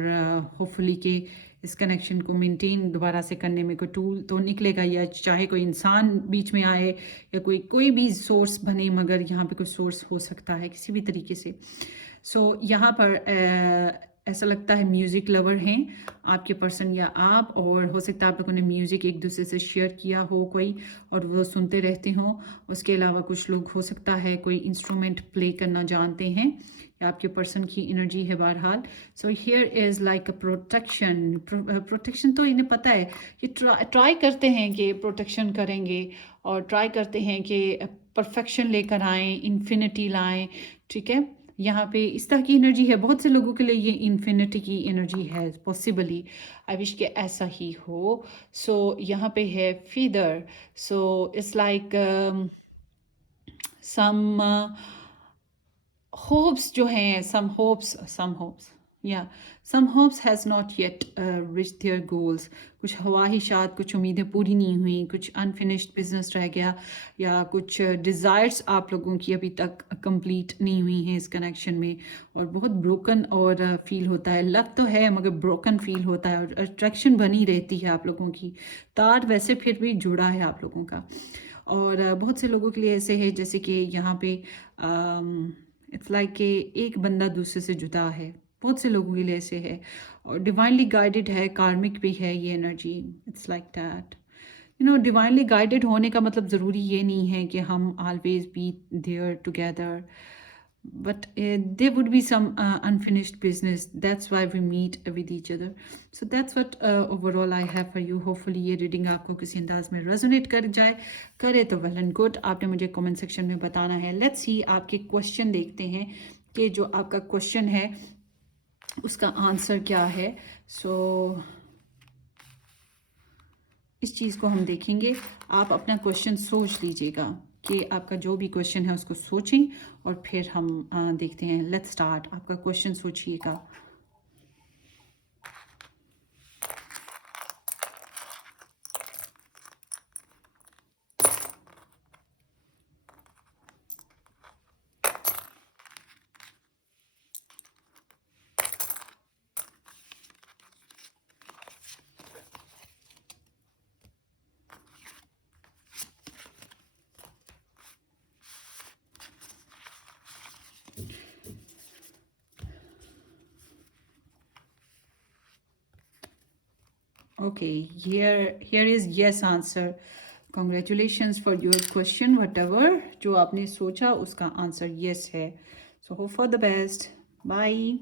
होपफुली के इस कनेक्शन को मेंटेन दोबारा से करने में कोई टूल तो निकलेगा, या चाहे कोई इंसान बीच में आए या कोई भी सोर्स बने, मगर यहाँ पे कोई सोर्स हो सकता है किसी भी तरीके से। सो यहाँ पर ऐसा लगता है म्यूज़िक लवर हैं आपके पर्सन या आप, और हो सकता है आप लोगों ने म्यूज़िक एक दूसरे से शेयर किया हो कोई, और वो सुनते रहते हों। उसके अलावा कुछ लोग हो सकता है कोई इंस्ट्रूमेंट प्ले करना जानते हैं, या आपके पर्सन की एनर्जी है बहरहाल। So here is like a protection तो इन्हें पता है कि ट्राई करते हैं कि प्रोटेक्शन करेंगे, और ट्राई करते हैं कि परफेक्शन लेकर आएँ, इन्फिनिटी लाएँ, ठीक है। यहाँ पे इस तरह की एनर्जी है, बहुत से लोगों के लिए ये इन्फिनिटी की एनर्जी है पॉसिबली। आई विश कि ऐसा ही हो। सो यहाँ पे है feather. So it's like some hopes जो हैं, some hopes has not yet reached their goals. कुछ ख्वाहिशात, कुछ उम्मीदें पूरी नहीं हुई, कुछ अनफिनिश्ड बिजनेस रह गया, या कुछ डिज़ायर्स आप लोगों की अभी तक कंप्लीट नहीं हुई हैं इस कनेक्शन में, और बहुत ब्रोकन और फील होता है। लव तो है मगर ब्रोकन फील होता है, और अट्रैक्शन बनी रहती है आप लोगों की, तार वैसे फिर भी जुड़ा है आप लोगों का। और बहुत से लोगों के लिए ऐसे है जैसे कि यहाँ पे इट्स लाइक कि एक बंदा दूसरे से जुदा है, बहुत से लोगों के लिए ऐसे है, और डिवाइनली गाइडेड है, कार्मिक भी है ये energy. It's like that, you know, divinely guided होने का मतलब ज़रूरी ये नहीं है कि हम always be there together, but there would be some unfinished business. That's why we meet with each other. So that's what overall I have for you. Hopefully ये रीडिंग आपको किसी अंदाज में रेजोनेट कर जाए, करे तो वेल एंड गुड। आपने मुझे कमेंट सेक्शन में बताना है। लेट्स सी, आपके क्वेश्चन देखते हैं कि जो आपका क्वेश्चन है उसका आंसर क्या है। सो इस चीज़ को हम देखेंगे। आप अपना क्वेश्चन सोच लीजिएगा कि आपका जो भी क्वेश्चन है उसको सोचें, और फिर हम देखते हैं। Let's start. आपका क्वेश्चन सोचिएगा। Okay, here is yes answer. Congratulations for your question. Whatever जो आपने सोचा उसका आंसर yes है. So hope for the best. Bye.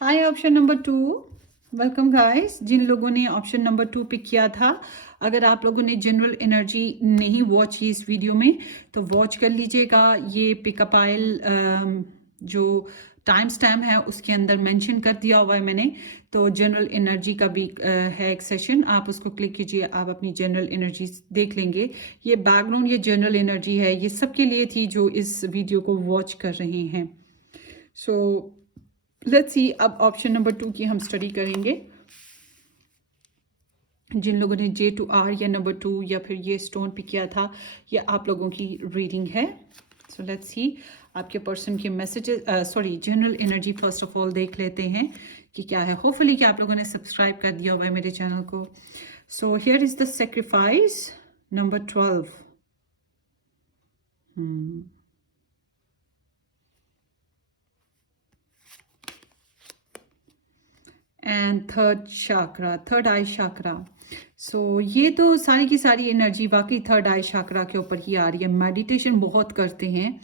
Hi option number 2. Welcome guys. जिन लोगों ने ऑप्शन नंबर 2 पिक किया था, अगर आप लोगों ने जनरल एनर्जी नहीं वॉच की इस वीडियो में तो वॉच कर लीजिएगा. ये पिकअप आयल जो टाइम स्टैम्प है उसके अंदर मेंशन कर दिया हुआ है मैंने. तो जनरल एनर्जी का भी है एक सेशन, आप उसको क्लिक कीजिए, आप अपनी जनरल एनर्जी देख लेंगे. ये बैकग्राउंड ये जनरल एनर्जी है, ये सबके लिए थी जो इस वीडियो को वॉच कर रहे हैं. सो लेट्स सी, अब ऑप्शन नंबर 2 की हम स्टडी करेंगे. जिन लोगों ने J2R या नंबर 2 या फिर ये स्टोन पिक किया था, ये आप लोगों की रीडिंग है. सो लेट्स सी आपके पर्सन के messages, sorry general energy first of all देख लेते हैं कि क्या है. होपफुली कि आप लोगों ने सब्सक्राइब कर दिया हुआ है मेरे चैनल को. So here is the sacrifice number 12. And third chakra, third eye chakra. So ये तो सारी की सारी एनर्जी वाकई थर्ड आई चाक्रा के ऊपर ही आ रही है. मेडिटेशन बहुत करते हैं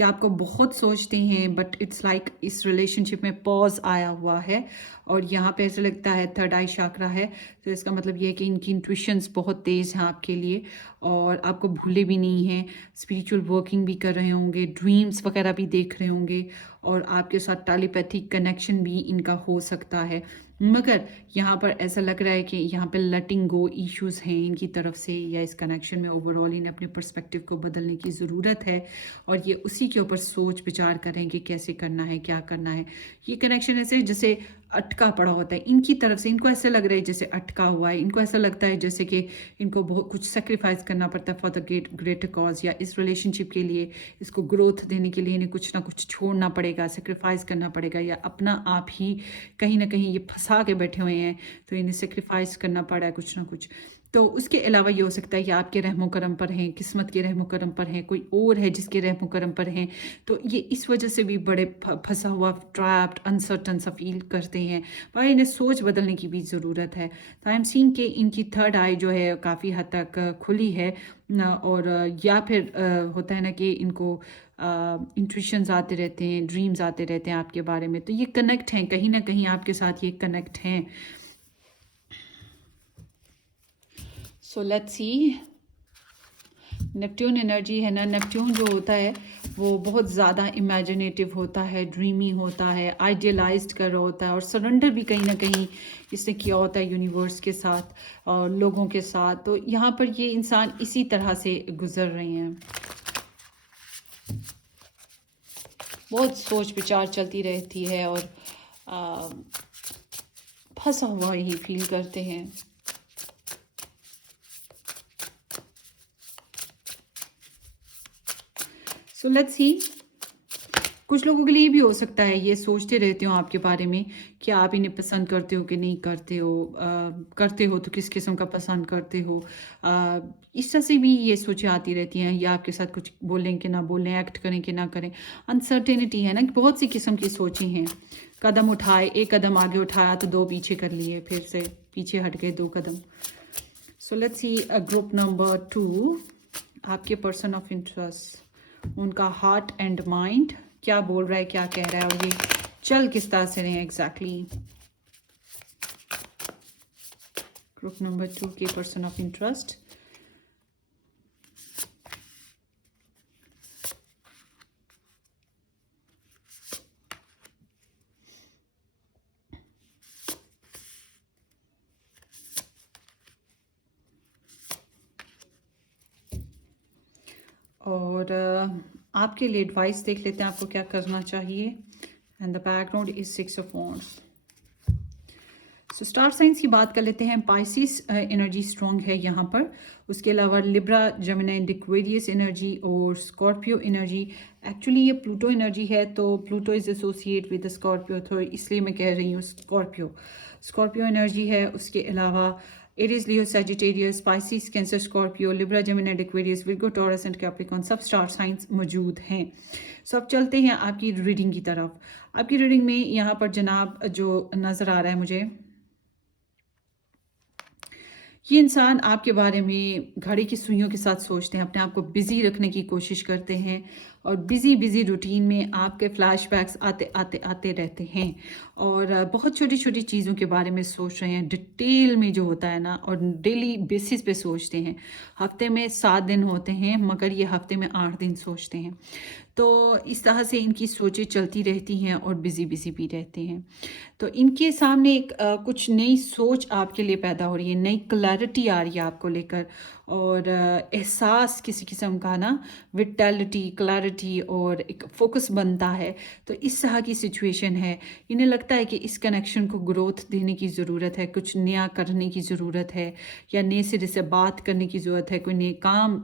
या आपको बहुत सोचते हैं, बट इट्स लाइक इस रिलेशनशिप में पॉज आया हुआ है और यहाँ पे ऐसा लगता है थर्ड आई चाक्रा है. तो इसका मतलब ये है कि इनकी इंट्यूशंस बहुत तेज़ हैं आपके लिए और आपको भूले भी नहीं हैं. स्पिरिचुअल वर्किंग भी कर रहे होंगे, ड्रीम्स वगैरह भी देख रहे होंगे और आपके साथ टेलीपैथिक कनेक्शन भी इनका हो सकता है. मगर यहाँ पर ऐसा लग रहा है कि यहाँ पे लेटिंग गो इश्यूज हैं इनकी तरफ से, या इस कनेक्शन में ओवरऑल इन्हें अपने पर्सपेक्टिव को बदलने की ज़रूरत है और ये उसी के ऊपर सोच विचार करेंगे कैसे करना है, क्या करना है. ये कनेक्शन ऐसे जैसे अटका पड़ा होता है इनकी तरफ से, इनको ऐसा लग रहा है जैसे अटका हुआ है. इनको ऐसा लगता है जैसे कि इनको बहुत कुछ सेक्रीफाइस करना पड़ता है फॉर द ग्रेटर कॉज, या इस रिलेशनशिप के लिए, इसको ग्रोथ देने के लिए इन्हें कुछ ना कुछ छोड़ना पड़ेगा, सेक्रीफाइस करना पड़ेगा, या अपना आप ही कहीं ना कहीं ये फंसा के बैठे हुए हैं तो इन्हें सेक्रीफाइस करना पड़ा है कुछ ना कुछ. तो उसके अलावा ये हो सकता है कि आपके रहमो करम पर हैं, किस्मत के रहमो करम पर हैं, कोई और है जिसके रहमो करम पर हैं. तो ये इस वजह से भी बड़े फंसा हुआ, ट्रैप्ड, अनसर्टन सा फील करते हैं. पर इन्हें सोच बदलने की भी ज़रूरत है. तो आई एम सीइंग कि इनकी थर्ड आई जो है काफ़ी हद तक खुली है और या फिर होता है ना कि इनको इंट्यूशंस आते रहते हैं, ड्रीम्स आते रहते हैं आपके बारे में. तो ये कनेक्ट हैं, कहीं ना कहीं आपके साथ ये कनेक्ट हैं. सो लेट्स सी. नेपट्यून एनर्जी है ना, नेपट्यून जो होता है वो बहुत ज़्यादा इमेजिनेटिव होता है, ड्रीमी होता है, आइडियलाइज्ड कर रहा होता है और सरेंडर भी कहीं ना कहीं इसने किया होता है यूनिवर्स के साथ और लोगों के साथ. तो यहाँ पर ये इंसान इसी तरह से गुजर रहे हैं. बहुत सोच विचार चलती रहती है और फंसा हुआ ही फील करते हैं. सो लेट्स सी. कुछ लोगों के लिए भी हो सकता है ये सोचते रहते हो आपके बारे में कि आप इन्हें पसंद करते हो कि नहीं करते हो, करते हो तो किस किस्म का पसंद करते हो. इस तरह से भी ये सोचें आती रहती हैं, या आपके साथ कुछ बोलें कि ना बोलें, एक्ट करें कि ना करें. अनसर्टेनिटी है ना, बहुत सी किस्म की सोचें हैं. कदम उठाए, एक कदम आगे उठाया तो दो पीछे कर लिए, फिर से पीछे हट गए 2 कदम. So let's see group number 2. आपके पर्सन ऑफ इंटरेस्ट, उनका हार्ट एंड माइंड क्या बोल रहा है, क्या कह रहा है और ये चल किस तरह से रहे हैं एग्जैक्टली. ग्रुप नंबर 2 के पर्सन ऑफ इंटरेस्ट. और आपके लिए एडवाइस देख लेते हैं आपको क्या करना चाहिए. And the background is 6 of wands. So star science की बात कर लेते हैं। पाइसिस एनर्जी स्ट्रॉन्ग है यहाँ पर। उसके अलावा Libra, Gemini and Aquarius energy और स्कॉर्पियो एनर्जी। एक्चुअली ये प्लूटो एनर्जी है, तो Pluto is associate with Scorpio, तो इसलिए मैं कह रही हूँ स्कॉर्पियो एनर्जी है। उसके अलावा Aries, Leo, Sagittarius, Pisces, cancer, Scorpio, Libra, Gemini and Aquarius, Virgo, Taurus and Capricorn सब स्टार साइंस मौजूद हैं। सो अब चलते हैं आपकी रीडिंग की तरफ। आपकी रीडिंग में यहाँ पर जनाब जो नज़र आ रहा है मुझे, ये इंसान आपके बारे में घड़ी की सुइयों के साथ सोचते हैं, अपने आप को बिजी रखने की कोशिश करते हैं और बिजी रूटीन में आपके फ्लैशबैक्स आते आते आते रहते हैं और बहुत छोटी छोटी चीज़ों के बारे में सोच रहे हैं, डिटेल में जो होता है ना, और डेली बेसिस पे सोचते हैं। हफ्ते में 7 दिन होते हैं मगर ये हफ्ते में 8 दिन सोचते हैं। तो इस तरह से इनकी सोचें चलती रहती हैं और बिजी भी रहते हैं। तो इनके सामने एक कुछ नई सोच आपके लिए पैदा हो रही है, नई क्लैरिटी आ रही है आपको लेकर, और एहसास किसी किस्म का ना, विटैलिटी, क्लैरिटी और एक फोकस बनता है। तो इस तरह की सिचुएशन है। इन्हें लगता है कि इस कनेक्शन को ग्रोथ देने की ज़रूरत है, कुछ नया करने की ज़रूरत है, या नए सिरे से बात करने की ज़रूरत है, कोई नए काम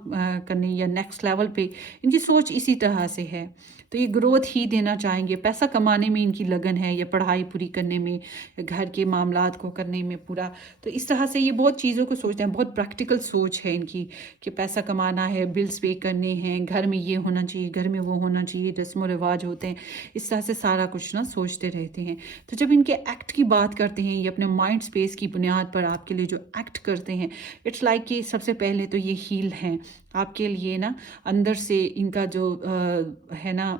करने या नेक्स्ट लेवल पे। इनकी सोच इसी तरह से है। तो ये ग्रोथ ही देना चाहेंगे। पैसा कमाने में इनकी लगन है, या पढ़ाई पूरी करने में, या घर के मामलात को करने में पूरा। तो इस तरह से ये बहुत चीज़ों को सोचते हैं। बहुत प्रैक्टिकल सोच है इनकी कि पैसा कमाना है, बिल्स पे करने हैं, घर में ये होना चाहिए, घर में वो होना चाहिए, रस्म व रिवाज होते हैं। इस तरह से सारा कुछ ना सोचते रहते हैं। तो जब इनके एक्ट की बात करते हैं, ये अपने माइंड स्पेस की बुनियाद पर आपके लिए जो एक्ट करते हैं, इट्स लाइक कि सबसे पहले तो ये हील हैं आपके लिए ना। अंदर से इनका जो है ना,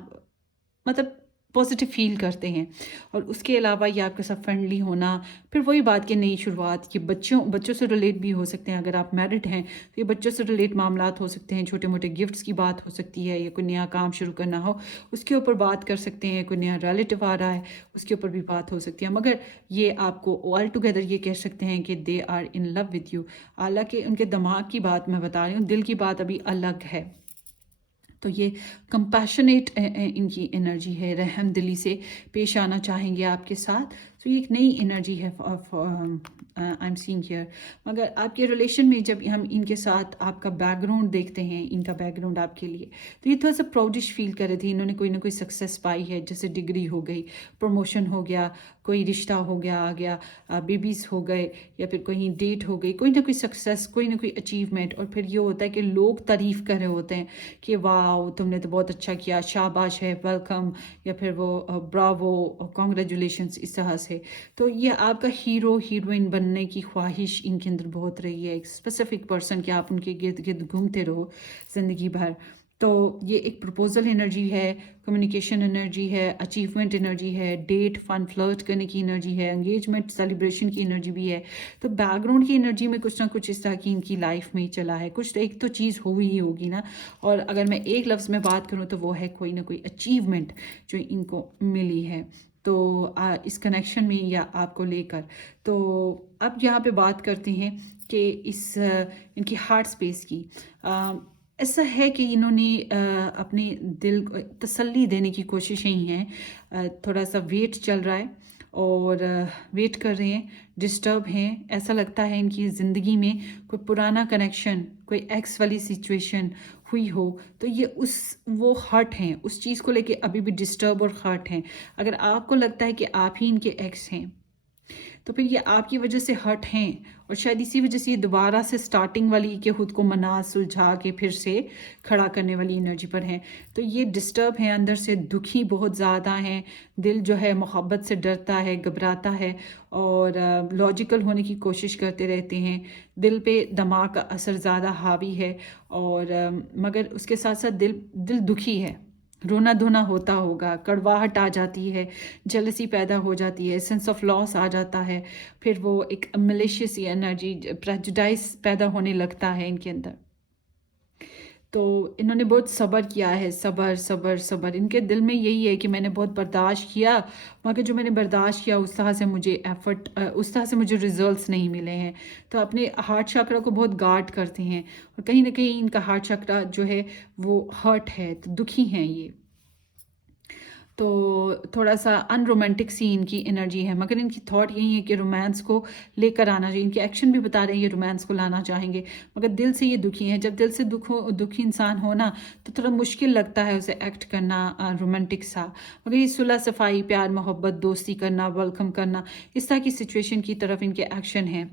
मतलब पॉजिटिव फील करते हैं। और उसके अलावा ये आपके साथ फ्रेंडली होना, फिर वही बात की नई शुरुआत। ये बच्चों से रिलेट भी हो सकते हैं। अगर आप मैरिड हैं तो ये बच्चों से रिलेट मामलात हो सकते हैं। छोटे मोटे गिफ्ट्स की बात हो सकती है, या कोई नया काम शुरू करना हो उसके ऊपर बात कर सकते हैं। कोई नया रिलेटिव आ रहा है उसके ऊपर भी बात हो सकती है। मगर ये आपको ऑल टुगेदर ये कह सकते हैं कि they are in love with you. हालांकि उनके दिमाग की बात मैं बता रही हूँ, दिल की बात अभी अलग है। तो ये कंपैशनेट इनकी एनर्जी है, रहम दिली से पेश आना चाहेंगे आपके साथ। तो ये एक नई एनर्जी है आई एम सीइंग हियर। मगर आपके रिलेशन में जब हम इनके साथ आपका बैकग्राउंड देखते हैं, इनका बैकग्राउंड आपके लिए, तो ये थोड़ा सा प्राउडिश फील कर रहे थे। इन्होंने कोई ना कोई सक्सेस पाई है, जैसे डिग्री हो गई, प्रमोशन हो गया, कोई रिश्ता हो गया आ गया, बेबीज़ हो गए, या फिर कहीं डेट हो गई, कोई ना कोई सक्सेस, कोई ना कोई अचीवमेंट। और फिर ये होता है कि लोग तारीफ़ कर रहे होते हैं कि वाह तुमने तो बहुत अच्छा किया, शाबाश है, वेलकम, या फिर वो ब्रावो, कॉन्ग्रेचुलेशंस, इस तरह से। तो ये आपका हीरो हीरोइन बनने की ख्वाहिश इनके अंदर बहुत रही है, एक स्पेसिफिक पर्सन कि आप उनके गिर्द गिर्द घूमते रहो ज़िंदगी भर। तो ये एक प्रपोजल एनर्जी है, कम्युनिकेशन एनर्जी है, अचीवमेंट एनर्जी है, डेट, फन, फ्लर्ट करने की एनर्जी है, एंगेजमेंट, सेलिब्रेशन की एनर्जी भी है। तो बैकग्राउंड की एनर्जी में कुछ ना कुछ इस तरह की इनकी लाइफ में चला है। कुछ तो एक तो चीज़ हुई ही होगी ना। और अगर मैं एक लफ्ज़ में बात करूँ तो वो है कोई ना कोई अचीवमेंट जो इनको मिली है। तो इस कनेक्शन में या आपको लेकर, तो अब यहाँ पे बात करते हैं कि इनकी हार्ट स्पेस की। ऐसा है कि इन्होंने अपने दिल को तसल्ली देने की कोशिशें ही हैं। थोड़ा सा वेट चल रहा है और वेट कर रहे हैं, डिस्टर्ब हैं। ऐसा लगता है इनकी ज़िंदगी में कोई पुराना कनेक्शन, कोई एक्स वाली सिचुएशन हुई हो, तो ये वो हर्ट हैं, उस चीज़ को लेके अभी भी डिस्टर्ब और हर्ट हैं। अगर आपको लगता है कि आप ही इनके एक्स हैं, तो फिर ये आपकी वजह से हर्ट हैं, और शायद इसी वजह से ये दोबारा से स्टार्टिंग वाली के खुद को मना सुलझा के फिर से खड़ा करने वाली एनर्जी पर हैं। तो ये डिस्टर्ब हैं, अंदर से दुखी बहुत ज़्यादा हैं। दिल जो है मोहब्बत से डरता है, घबराता है, और लॉजिकल होने की कोशिश करते रहते हैं। दिल पे दिमाग का असर ज़्यादा हावी है, और मगर उसके साथ साथ दिल दुखी है। रोना धोना होता होगा, कड़वाहट आ जाती है, जेलसी पैदा हो जाती है, सेंस ऑफ लॉस आ जाता है। फिर वो एक मलेशियस एनर्जी, प्रेजुडाइज पैदा होने लगता है इनके अंदर। तो इन्होंने बहुत सब्र किया है, सब्र सब्र सब्र। इनके दिल में यही है कि मैंने बहुत बर्दाश्त किया, मगर जो मैंने बर्दाश्त किया उस तरह से मुझे उस तरह से मुझे रिजल्ट्स नहीं मिले हैं। तो अपने हार्ट चक्र को बहुत गार्ड करते हैं, और कहीं ना कहीं इनका हार्ट चक्र जो है वो हर्ट है, तो दुखी हैं ये। तो थोड़ा सा अनरोमांटिक सी इनकी एनर्जी है, मगर इनकी थॉट यही है कि रोमांस को लेकर आना चाहिए। इनके एक्शन भी बता रहे हैं ये रोमांस को लाना चाहेंगे, मगर दिल से ये दुखी हैं। जब दिल से दुखी इंसान हो ना, तो थोड़ा मुश्किल लगता है उसे एक्ट करना रोमांटिक सा। मगर ये सुलह सफाई, प्यार मोहब्बत, दोस्ती करना, वेलकम करना, इस तरह की सिचुएशन की तरफ इनके एक्शन हैं।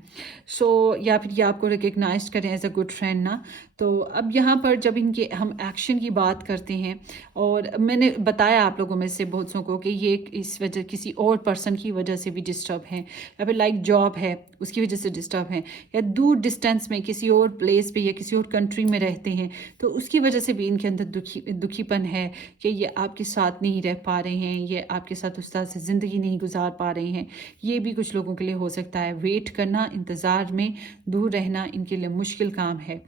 सो या फिर ये आपको रिकग्नाइज करें एज अ गुड फ्रेंड ना। तो अब यहाँ पर जब इनके हम एक्शन की बात करते हैं, और मैंने बताया आप लोगों में से बहुत सौ को कि ये इस वजह किसी और पर्सन की वजह से भी डिस्टर्ब हैं, या फिर लाइक जॉब है उसकी वजह से डिस्टर्ब हैं, या दूर डिस्टेंस में किसी और प्लेस पे या किसी और कंट्री में रहते हैं, तो उसकी वजह से भी इनके अंदर दुखीपन है कि ये आपके साथ नहीं रह पा रहे हैं, ये आपके साथ उस तरह से ज़िंदगी नहीं गुजार पा रहे हैं। ये भी कुछ लोगों के लिए हो सकता है। वेट करना, इंतज़ार में दूर रहना इनके लिए मुश्किल काम है।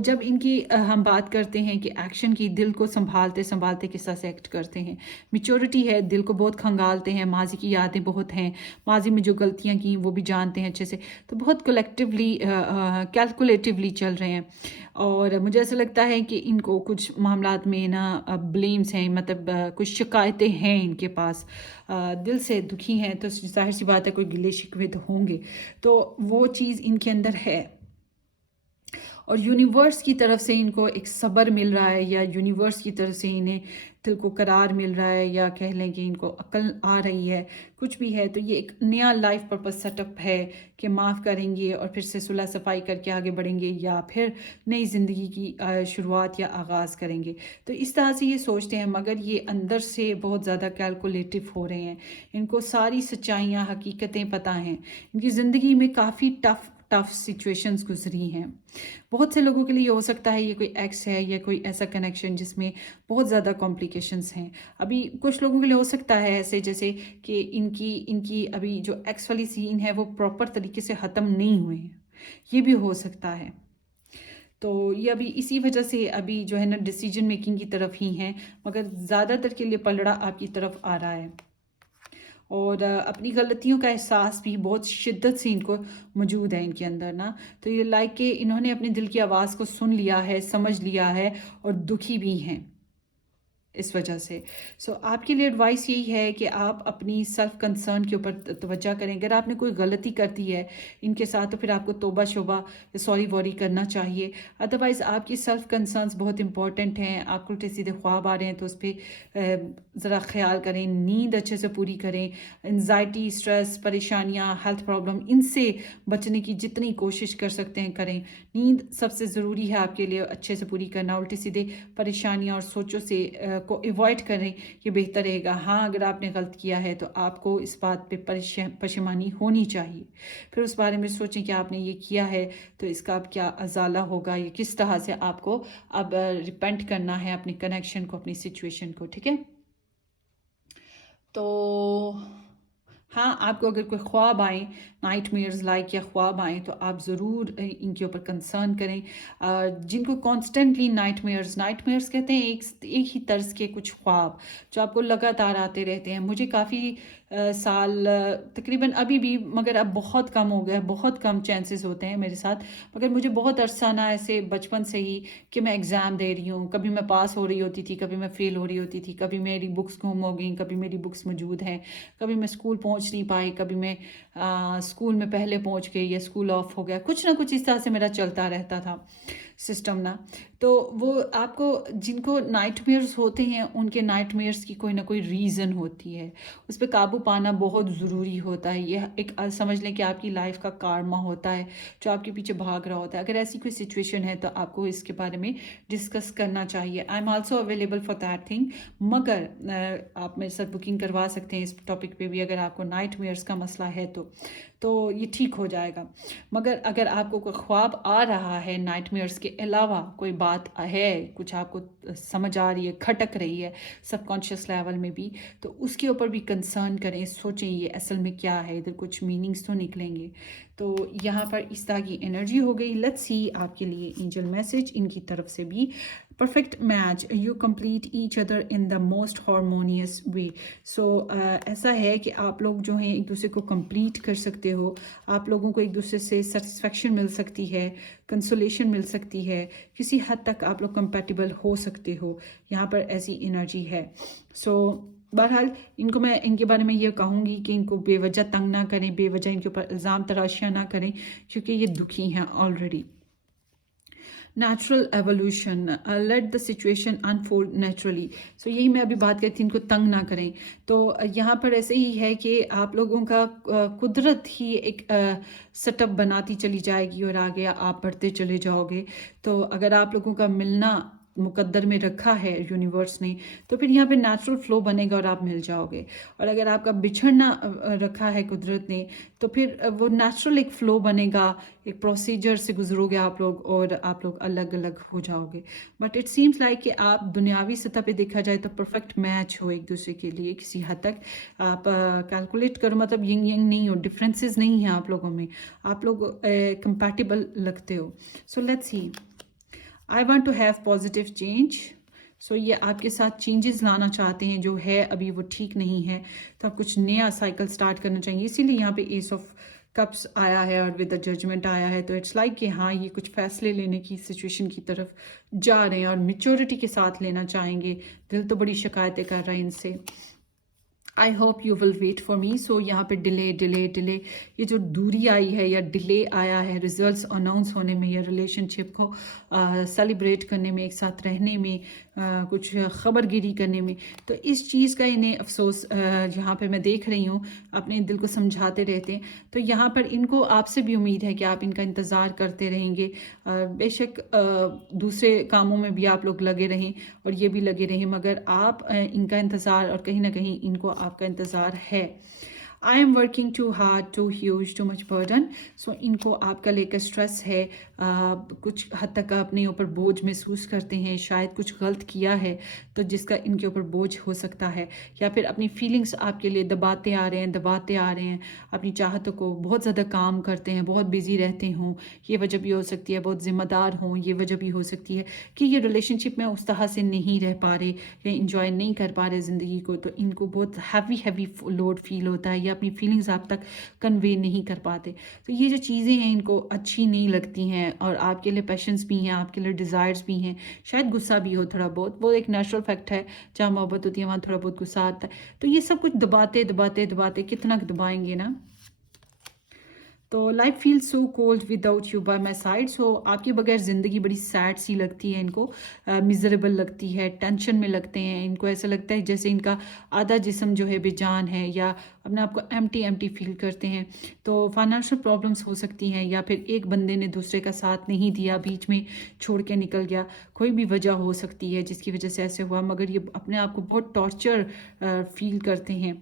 जब इनकी हम बात करते हैं कि एक्शन की, दिल को संभालते संभालते किस तरह से एक्ट करते हैं। मैच्योरिटी है, दिल को बहुत खंगालते हैं, माजी की यादें बहुत हैं, माजी में जो गलतियां की वो भी जानते हैं अच्छे से, तो बहुत कलेक्टिवली कैलकुलेटिवली चल रहे हैं। और मुझे ऐसा लगता है कि इनको कुछ मामलात में ना ब्लेम्स हैं, मतलब कुछ शिकायतें हैं इनके पास। दिल से दुखी हैं तो जाहिर सी बात है कोई गिले शिकवे तो होंगे, तो वो चीज़ इनके अंदर है। और यूनिवर्स की तरफ से इनको एक सब्र मिल रहा है, या यूनिवर्स की तरफ से इन्हें दिल को करार मिल रहा है, या कह लें कि इनको अक्ल आ रही है, कुछ भी है। तो ये एक नया लाइफ पर्पस सेटअप है कि माफ़ करेंगे और फिर से सुलह सफाई करके आगे बढ़ेंगे, या फिर नई ज़िंदगी की शुरुआत या आगाज़ करेंगे। तो इस तरह से ये सोचते हैं, मगर ये अंदर से बहुत ज़्यादा कैलकुलेटिव हो रहे हैं। इनको सारी सच्चाइयाँ, हकीकतें पता हैं। इनकी ज़िंदगी में काफ़ी टफ सिचुएशंस गुजरी हैं। बहुत से लोगों के लिए हो सकता है ये कोई एक्स है या कोई ऐसा कनेक्शन जिसमें बहुत ज़्यादा कॉम्प्लिकेशंस हैं। अभी कुछ लोगों के लिए हो सकता है ऐसे, जैसे कि इनकी अभी जो एक्स वाली सीन है वो प्रॉपर तरीके से ख़त्म नहीं हुए हैं, ये भी हो सकता है। तो ये अभी इसी वजह से अभी जो है ना डिसीजन मेकिंग की तरफ ही हैं, मगर ज़्यादातर के लिए पलड़ा आपकी तरफ आ रहा है। और अपनी गलतियों का एहसास भी बहुत शिद्दत से इनको मौजूद है इनके अंदर ना। तो ये लाइक कि इन्होंने अपने दिल की आवाज़ को सुन लिया है, समझ लिया है, और दुखी भी हैं इस वजह से। आपके लिए एडवाइस यही है कि आप अपनी सेल्फ कंसर्न के ऊपर तवज्जो करें। अगर आपने कोई गलती कर दी है इनके साथ, तो फिर आपको तौबा शोबा सॉरी वॉरी करना चाहिए। अदरवाइज़ आपकी सेल्फ कंसर्न्स बहुत इंपॉर्टेंट हैं। आपको उल्टे सीधे ख्वाब आ रहे हैं तो उस पर ज़रा ख्याल करें, नींद अच्छे से पूरी करें। एनजाइटी, स्ट्रेस, परेशानियाँ, हेल्थ प्रॉब्लम, इनसे बचने की जितनी कोशिश कर सकते हैं करें। नींद सबसे ज़रूरी है आपके लिए अच्छे से पूरी करना। उल्टे सीधे परेशानियाँ और सोचों से को अवॉइड करें, ये बेहतर रहेगा। हाँ, अगर आपने गलत किया है तो आपको इस बात पे पशेमानी होनी चाहिए। फिर उस बारे में सोचें कि आपने ये किया है तो इसका अब क्या अजाला होगा, ये किस तरह से आपको अब रिपेंट करना है अपने कनेक्शन को, अपनी सिचुएशन को। ठीक है, तो हाँ, आपको अगर कोई ख्वाब आए, नाइटमेयर्स लाइक या ख्वाब आए, तो आप ज़रूर इनके ऊपर कंसर्न करें। जिनको कॉन्स्टेंटली नाइटमेयर्स कहते हैं एक ही तर्ज के कुछ ख्वाब जो आपको लगातार आते रहते हैं। मुझे काफ़ी साल तकरीबन अभी भी, मगर अब बहुत कम हो गया, बहुत कम चांसेस होते हैं मेरे साथ। मगर मुझे बहुत अरसा ना ऐसे बचपन से ही कि मैं एग्ज़ाम दे रही हूँ, कभी मैं पास हो रही होती थी, कभी मैं फ़ेल हो रही होती थी, कभी मेरी बुक्स गुम हो गई, कभी मेरी बुक्स मौजूद हैं, कभी मैं स्कूल पहुँच नहीं पाई, कभी मैं स्कूल में पहले पहुँच गई या स्कूल ऑफ हो गया। कुछ ना कुछ इस तरह से मेरा चलता रहता था सिस्टम ना। तो वो आपको, जिनको नाइटमेयर्स होते हैं, उनके नाइटमेयर्स की कोई ना कोई रीज़न होती है। उस पर काबू पाना बहुत ज़रूरी होता है। यह एक समझ लें कि आपकी लाइफ का कार्मा होता है जो आपके पीछे भाग रहा होता है। अगर ऐसी कोई सिचुएशन है तो आपको इसके बारे में डिस्कस करना चाहिए। I am also available for that thing. मगर आप मेरे साथ बुकिंग करवा सकते हैं इस टॉपिक पे भी, अगर आपको नाइटमेयर्स का मसला है तो ये ठीक हो जाएगा। मगर अगर आपको कोई ख्वाब आ रहा है नाइटमेयर्स के अलावा, कोई बात है, कुछ आपको समझ आ रही है, खटक रही है सबकॉन्शियस लेवल में भी, तो उसके ऊपर भी कंसर्न करें, सोचें ये असल में क्या है, इधर कुछ मीनिंग्स तो निकलेंगे। तो यहाँ पर इस तरह की एनर्जी हो गई। लेट्स सी आपके लिए एंजल मैसेज इनकी तरफ से भी। Perfect match, you complete each other in the most harmonious way. ऐसा है कि आप लोग जो हैं एक दूसरे को कंप्लीट कर सकते हो। आप लोगों को एक दूसरे से सेटिस्फेक्शन मिल सकती है, कंसोलेशन मिल सकती है, किसी हद तक आप लोग कंपैटिबल हो सकते हो। यहाँ पर ऐसी एनर्जी है। बहरहाल इनको मैं इनके बारे में ये कहूँगी कि इनको बेवजह तंग ना करें, बेवजह इनके ऊपर इल्ज़ाम तराशियाँ ना करें, क्योंकि ये दुखी हैं already. Natural evolution, let the situation unfold naturally. So यही मैं अभी बात करती थी, इनको तंग ना करें। तो यहाँ पर ऐसे ही है कि आप लोगों का कुदरत ही एक सेटअप बनाती चली जाएगी और आगे आप बढ़ते चले जाओगे। तो अगर आप लोगों का मिलना मुकद्दर में रखा है यूनिवर्स ने, तो फिर यहाँ पे नेचुरल फ्लो बनेगा और आप मिल जाओगे। और अगर आपका बिछड़ना रखा है कुदरत ने, तो फिर वो नेचुरल एक फ्लो बनेगा, एक प्रोसीजर से गुजरोगे आप लोग और आप लोग अलग अलग हो जाओगे। बट इट सीम्स लाइक कि आप दुनियावी सतह पे देखा जाए तो परफेक्ट मैच हो एक दूसरे के लिए किसी हद तक। आप कैलकुलेट करो, मतलब यंग यंग नहीं हो, डिफरेंसेस नहीं हैं आप लोगों में, आप लोग कंपैटिबल लगते हो। So let's see, I want to have positive change. So ये आपके साथ चेंजेस लाना चाहते हैं, जो है अभी वो ठीक नहीं है, तो आप कुछ नया साइकिल स्टार्ट करना चाहिए। इसीलिए यहाँ पे एस ऑफ कप्स आया है और विद द जजमेंट आया है। तो इट्स लाइक कि हाँ, ये कुछ फैसले लेने की सिचुएशन की तरफ जा रहे हैं और मेच्योरिटी के साथ लेना चाहेंगे। दिल तो बड़ी शिकायतें कर रहा है इनसे। I hope you will wait for me. So यहाँ पे डिले डिले डिले, ये जो दूरी आई है या डिले आया है रिजल्ट्स अनाउंस होने में या रिलेशनशिप को सेलिब्रेट करने में, एक साथ रहने में, कुछ खबरगिरी करने में, तो इस चीज़ का इन्हें अफसोस यहाँ पे मैं देख रही हूँ। अपने दिल को समझाते रहते हैं, तो यहाँ पर इनको आपसे भी उम्मीद है कि आप इनका इंतज़ार करते रहेंगे। बेशक दूसरे कामों में भी आप लोग लगे रहें और ये भी लगे रहें, मगर आप इनका इंतज़ार और कहीं ना कहीं इनको आपका इंतज़ार है। I am working too hard, too huge, too much burden. So इनको आपका लेकर स्ट्रेस है, कुछ हद तक अपने ऊपर बोझ महसूस करते हैं, शायद कुछ गलत किया है तो जिसका इनके ऊपर बोझ हो सकता है, या फिर अपनी फीलिंग्स आपके लिए दबाते आ रहे हैं, दबाते आ रहे हैं अपनी चाहतों को, बहुत ज़्यादा काम करते हैं, बहुत बिजी रहते हों, ये वजह भी हो सकती है, बहुत ज़िम्मेदार हों, ये वजह भी हो सकती है कि ये रिलेशनशिप में उस तरह से नहीं रह पा रहे या इंजॉय नहीं कर पा रहे ज़िंदगी को, तो इनको बहुत हैवी लोड फील होता है या अपनी फीलिंग्स आप तक कन्वे नहीं कर पाते। तो ये जो चीज़ें हैं इनको अच्छी नहीं लगती हैं और आपके लिए पैशंस भी हैं, आपके लिए डिज़ायर्स भी हैं, शायद गुस्सा भी हो थोड़ा बहुत, वो एक नेचुरल फैक्ट है, जहाँ मोहब्बत होती है वहाँ थोड़ा बहुत गुस्सा आता है। तो ये सब कुछ दबाते दबाते दबाते कितना दबाएंगे ना। तो life feel so cold without you by my side. So आपके बगैर ज़िंदगी बड़ी सैड सी लगती है इनको, मिजरेबल लगती है, टेंशन में लगते हैं, इनको ऐसा लगता है जैसे इनका आधा जिस्म जो है बेजान है, या अपने आप को एम्प्टी एम्प्टी फील करते हैं। तो फाइनेंशियल प्रॉब्लम्स हो सकती हैं, या फिर एक बंदे ने दूसरे का साथ नहीं दिया, बीच में छोड़ के निकल गया, कोई भी वजह हो सकती है जिसकी वजह से ऐसे हुआ, मगर ये अपने आप को बहुत टॉर्चर फील करते हैं।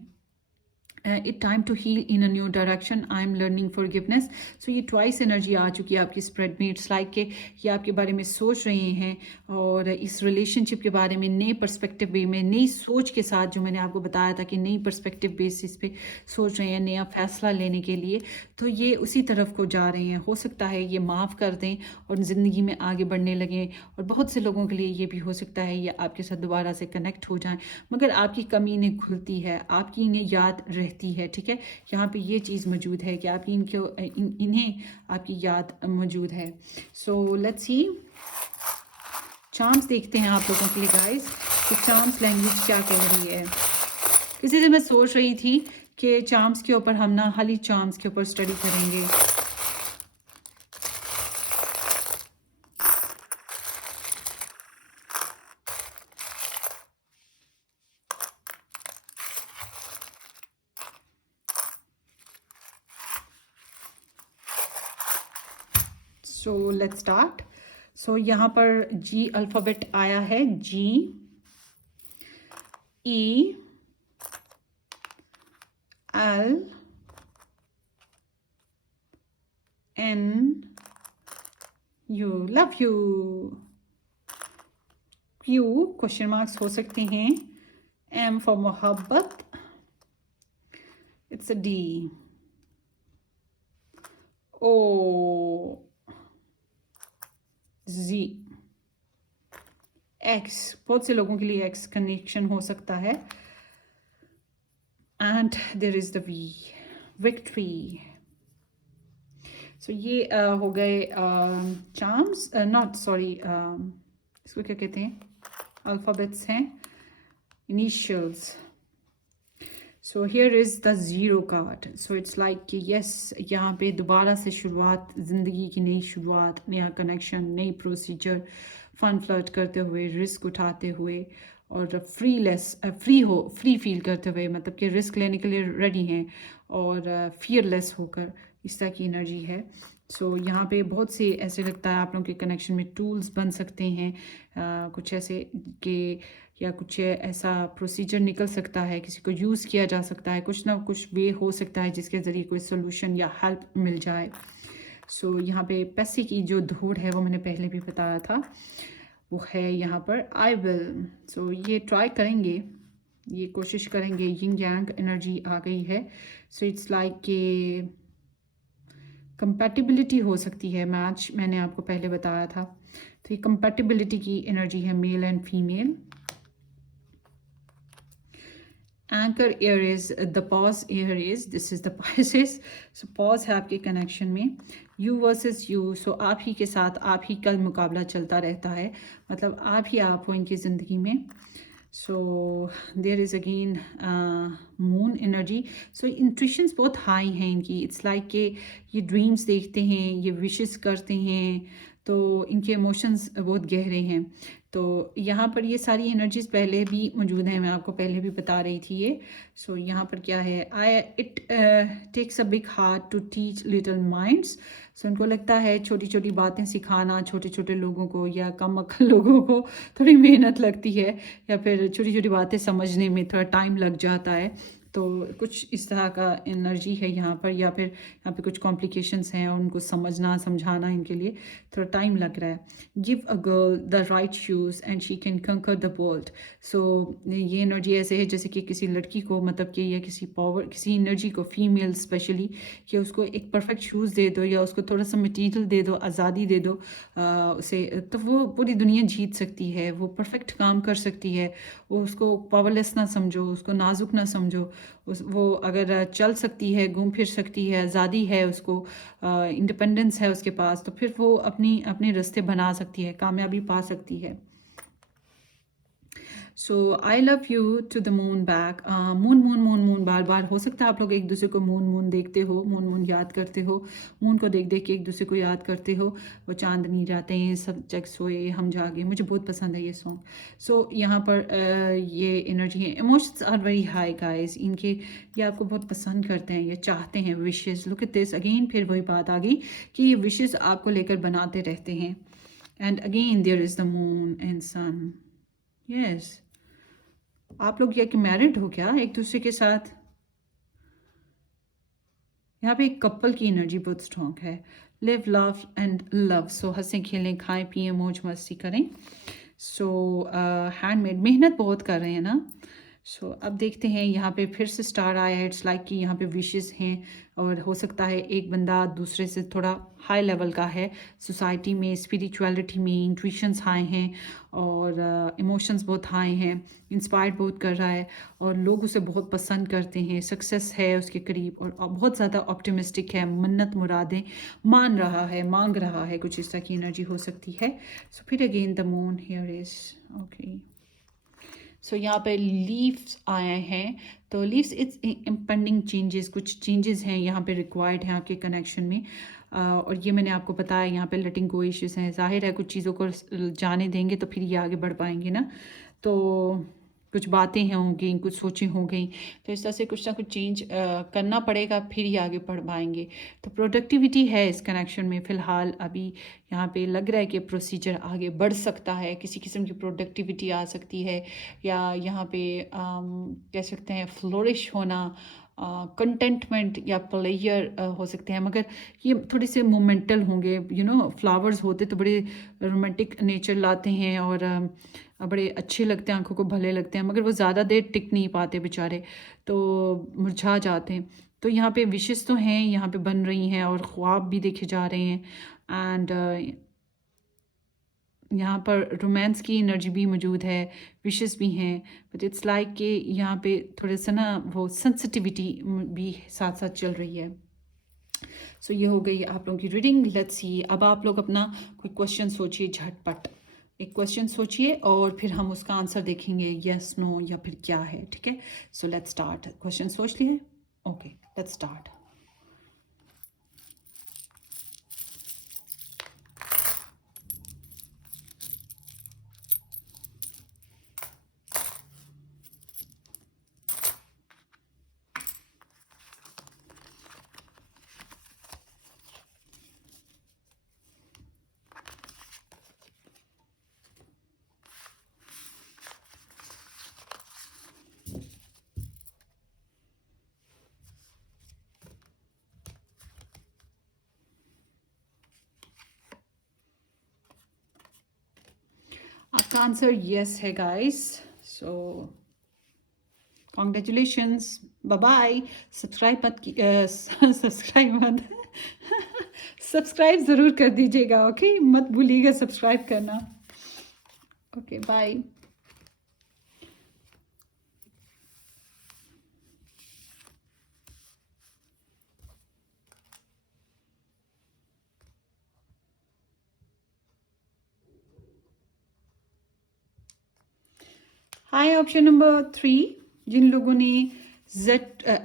It time to heal in a new direction, I am learning forgiveness. So ये ट्वाइस एनर्जी आ चुकी है आपकी स्प्रेड में। इट्स लाइक के ये आपके बारे में सोच रहे हैं और इस रिलेशनशिप के बारे में नए पर्सपेक्टिव वे में, नई सोच के साथ, जो मैंने आपको बताया था कि नई पर्सपेक्टिव बेसिस पे सोच रहे हैं, नया फैसला लेने के लिए, तो ये उसी तरफ को जा रहे हैं। हो सकता है ये माफ़ कर दें और ज़िंदगी में आगे बढ़ने लगें, और बहुत से लोगों के लिए ये भी हो सकता है ये आपके साथ दोबारा से कनेक्ट हो जाएं, मगर आपकी कमी इन्हें घुलती है, आपकी इन्हें याद रहती है। ठीक है, यहाँ पे ये चीज़ मौजूद है कि आपकी इन्हें आपकी याद मौजूद है। सो लेट्स सी, चार्म्स देखते हैं आप लोगों के लिए गाइस कि चार्म्स लैंग्वेज क्या कह रही है। इसी से मैं सोच रही थी कि चार्म्स के ऊपर हम ना हाली चार्म्स के ऊपर स्टडी करेंगे। सो लेट्स स्टार्ट। सो यहाँ पर जी अल्फ़ाबेट आया है, G, E, L, N, U, love you. Q question marks हो सकते हैं, एम फॉर मोहब्बत, it's a D, O, G, X, बहुत से लोगों के लिए एक्स कनेक्शन हो सकता है, and there is the V, victory. So ये हो गए चार्म्स, नॉट सॉरी, इसको क्या कहते हैं, अल्फ़ाबेट्स हैं, initials. So here is the zero card. So it's like कि यस, यहाँ पे दोबारा से शुरुआत, ज़िंदगी की नई शुरुआत, नया कनेक्शन, नई प्रोसीजर, फन फ्लर्ट करते हुए, रिस्क उठाते हुए और फ्री फील करते हुए, मतलब कि रिस्क लेने के लिए रेडी हैं और फियरलेस होकर, इस तरह की एनर्जी है। सो यहाँ पे बहुत से ऐसे लगता है आप लोगों के कनेक्शन में टूल्स बन सकते हैं, कुछ ऐसे कि या कुछ ऐसा प्रोसीजर निकल सकता है, किसी को यूज़ किया जा सकता है, कुछ ना कुछ वे हो सकता है जिसके ज़रिए कोई सोल्यूशन या हेल्प मिल जाए। सो यहाँ पे पैसे की जो दौड़ है वो मैंने पहले भी बताया था, वो है यहाँ पर आई विल। सो ये ट्राई करेंगे, ये कोशिश करेंगे। यिंग यांग एनर्जी आ गई है। सो इट्स लाइक कि कंपैटिबिलिटी हो सकती है, मैच मैंने आपको पहले बताया था, तो ये कंपैटिबिलिटी की एनर्जी है, male and female. Anchor Aries, the pause Aries, this is the Pisces। So pause है आपके कनेक्शन में, यू वर्सेस यू। सो आप ही के साथ आप ही कल मुकाबला चलता रहता है, मतलब आप ही आप हो इनकी ज़िंदगी में। So there is again moon energy. So intuitions बहुत हाई हैं इनकी। इट्स लाइक कि ये ड्रीम्स देखते हैं, ये विशेस करते हैं, तो इनके इमोशंस बहुत गहरे हैं। तो यहाँ पर ये सारी एनर्जीज पहले भी मौजूद हैं, मैं आपको पहले भी बता रही थी ये। सो यहाँ पर क्या है, it takes a big heart to teach little minds. So उनको लगता है छोटी छोटी बातें सिखाना छोटे छोटे लोगों को या कम अक्ल लोगों को थोड़ी मेहनत लगती है, या फिर छोटी छोटी बातें समझने में थोड़ा टाइम लग जाता है। तो कुछ इस तरह का एनर्जी है यहाँ पर, या फिर यहाँ पे कुछ कॉम्प्लिकेशंस हैं और उनको समझना समझाना इनके लिए थोड़ा टाइम लग रहा है। Give a girl the right shoes and she can कंकर द वर्ल्ड। सो ये एनर्जी ऐसे है जैसे कि किसी लड़की को, मतलब कि या किसी पावर, किसी एनर्जी को, फीमेल स्पेशली, कि उसको एक परफेक्ट शूज़ दे दो या उसको थोड़ा सा मटीरियल दे दो, आज़ादी दे दो उसे, तो वो पूरी दुनिया जीत सकती है, वो परफेक्ट काम कर सकती है। वो उसको पावरलेस ना समझो, उसको नाजुक ना समझो। वो अगर चल सकती है, घूम फिर सकती है, आज़ादी है उसको, इंडिपेंडेंस है उसके पास, तो फिर वो अपने रास्ते बना सकती है, कामयाबी पा सकती है। So I love you to the moon back. Moon moon moon moon बार बार हो सकता है आप लोग एक दूसरे को मून मून देखते हो, मून मून याद करते हो, मून को देख देख के एक दूसरे को याद करते हो। वो चांदनी रातें हैं, सब जग सोए हम जागे, मुझे बहुत पसंद है ये सॉन्ग। सो यहाँ पर ये एनर्जी है, emotions are very high guys इनके, ये आपको बहुत पसंद करते हैं, ये चाहते हैं। Wishes, look at this again, फिर वही बात आ गई कि ये विशेज़ आपको लेकर बनाते रहते हैं। And again there is the moon and sun. Yes, आप लोग क्या कि मैरिड हो क्या एक दूसरे के साथ? यहाँ पे एक कपल की एनर्जी बहुत स्ट्रॉन्ग है। Live love and love. So हंसें खेलें, खाएं पिए, मौज मस्ती करें। सो हैंडमेड, मेहनत बहुत कर रहे हैं ना। सो अब देखते हैं, यहाँ पे फिर से स्टार आया है। इट्स लाइक कि यहाँ पे विशेस हैं, और हो सकता है एक बंदा दूसरे से थोड़ा हाई लेवल का है, सोसाइटी में, स्पिरिचुअलिटी में, इंट्यूशंस हाई हैं और इमोशंस बहुत हाई हैं, इंस्पायर्ड बहुत कर रहा है और लोग उसे बहुत पसंद करते हैं, सक्सेस है उसके करीब और बहुत ज़्यादा ऑप्टिमिस्टिक है, मन्नत मुरादें मान रहा है, मांग रहा है, कुछ इस तरह की एनर्जी हो सकती है। सो फिर again the moon here is okay. So यहाँ पे लीव्स आए हैं, तो लीव्स इट्स इम्पेंडिंग चेंजेस, कुछ चेंजेस हैं यहाँ पे रिक्वायर्ड हैं आपके कनेक्शन में। और ये मैंने आपको बताया, यहाँ पे लेटिंग गो इश्यूज हैं। जाहिर है कुछ चीज़ों को जाने देंगे तो फिर ये आगे बढ़ पाएंगे ना। तो कुछ बातें हैं होंगी, कुछ सोचें हो गई, तो इस तरह से कुछ ना कुछ चेंज करना पड़ेगा, फिर ही आगे बढ़ पाएंगे। तो प्रोडक्टिविटी है इस कनेक्शन में फ़िलहाल। अभी यहाँ पे लग रहा है कि प्रोसीजर आगे बढ़ सकता है, किसी किस्म की प्रोडक्टिविटी आ सकती है, या यहाँ पे कह सकते हैं फ्लोरिश होना, कंटेंटमेंट या प्लेयर हो सकते हैं। मगर ये थोड़े से मोमेंटल होंगे। फ्लावर्स होते तो बड़े रोमांटिक नेचर लाते हैं और बड़े अच्छे लगते हैं, आंखों को भले लगते हैं, मगर वो ज़्यादा देर टिक नहीं पाते बेचारे, तो मुरझा जाते हैं। तो यहाँ पे विशेस तो हैं, यहाँ पे बन रही हैं और ख्वाब भी देखे जा रहे हैं। एंड यहाँ पर रोमांस की एनर्जी भी मौजूद है, विशेस भी हैं, बट इट्स लाइक कि यहाँ पे थोड़े सा ना वो सेंसिटिविटी भी साथ साथ चल रही है। सो ये हो गई आप लोगों की रीडिंग। लेट्स सी, अब आप लोग अपना कोई क्वेश्चन सोचिए झटपट। एक क्वेश्चन सोचिए और फिर हम उसका आंसर देखेंगे, यस नो या फिर क्या है, ठीक है। So let's start. क्वेश्चन सोच लिए? Okay, let's start. आपका आंसर यस है guys, so congratulations, bye bye. Subscribe मत सब्सक्राइब मत सब्सक्राइब ज़रूर कर दीजिएगा, ओके, मत भूलिएगा सब्सक्राइब करना। Okay, bye. Hi, option number 3, जिन लोगों ने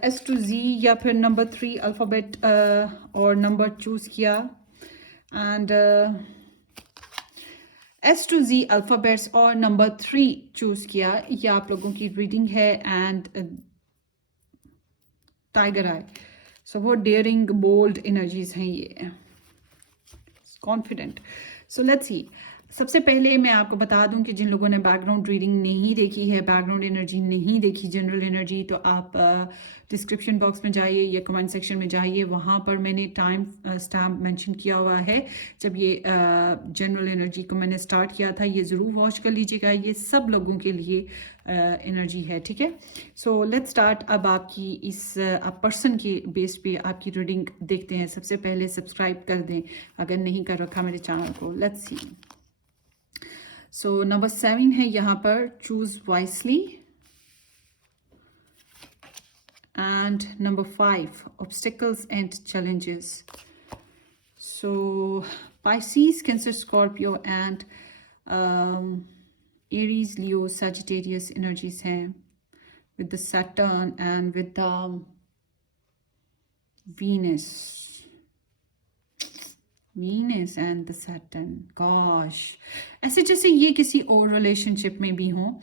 S to Z या फिर नंबर 3 अल्फ़ाबेट और नंबर चूज़ किया, and S to Z alphabets और नंबर 3 चूज़ किया, ये आप लोगों की रीडिंग है। एंड टाइगर आई, सो बहुत डेयरिंग बोल्ड एनर्जीज हैं ये, कॉन्फिडेंट। सो लेट्स सी। सबसे पहले मैं आपको बता दूं कि जिन लोगों ने बैकग्राउंड रीडिंग नहीं देखी है, बैकग्राउंड एनर्जी नहीं देखी, जनरल एनर्जी, तो आप डिस्क्रिप्शन बॉक्स में जाइए या कमेंट सेक्शन में जाइए, वहाँ पर मैंने टाइम स्टैम्प मेंशन किया हुआ है जब ये जनरल एनर्जी को मैंने स्टार्ट किया था। ये ज़रूर वॉच कर लीजिएगा, ये सब लोगों के लिए एनर्जी है, ठीक है। So let's start. अब आपकी इस आप पर्सन के बेस पे आपकी रीडिंग देखते हैं। सबसे पहले सब्सक्राइब कर दें अगर नहीं कर रखा मेरे चैनल को। Let's see. सो नंबर 7 है यहाँ पर, choose wisely. And number 5, obstacles and challenges. So Pisces, Cancer, Scorpio and Aries, Leo, Sagittarius energies हैं with the Saturn and with the Venus and the Saturn. Gosh, ऐसे जैसे ये किसी और relationship में भी हों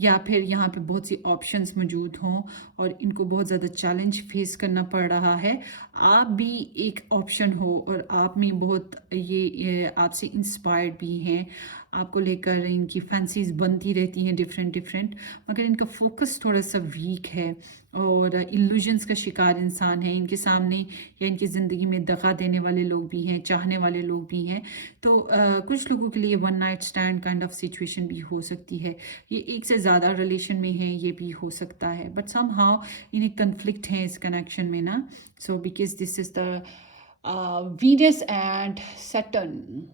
या फिर यहाँ पे बहुत सी ऑप्शंस मौजूद हों और इनको बहुत ज़्यादा चैलेंज फेस करना पड़ रहा है। आप भी एक ऑप्शन हो और आप में बहुत ये आपसे इंस्पायर्ड भी हैं, आपको लेकर इनकी फैंसीज बनती रहती हैं डिफरेंट डिफरेंट, मगर इनका फोकस थोड़ा सा वीक है और इल्यूजन्स का शिकार इंसान है। इनके सामने या इनकी ज़िंदगी में दगा देने वाले लोग भी हैं, चाहने वाले लोग भी हैं। तो कुछ लोगों के लिए one night stand kind of situation भी हो सकती है। ये एक से ज़्यादा रिलेशन में है, ये भी हो सकता है, बट सम हाउ इन्हें कन्फ्लिक्ट है इस कनेक्शन में ना। So because this is the Venus and Saturn.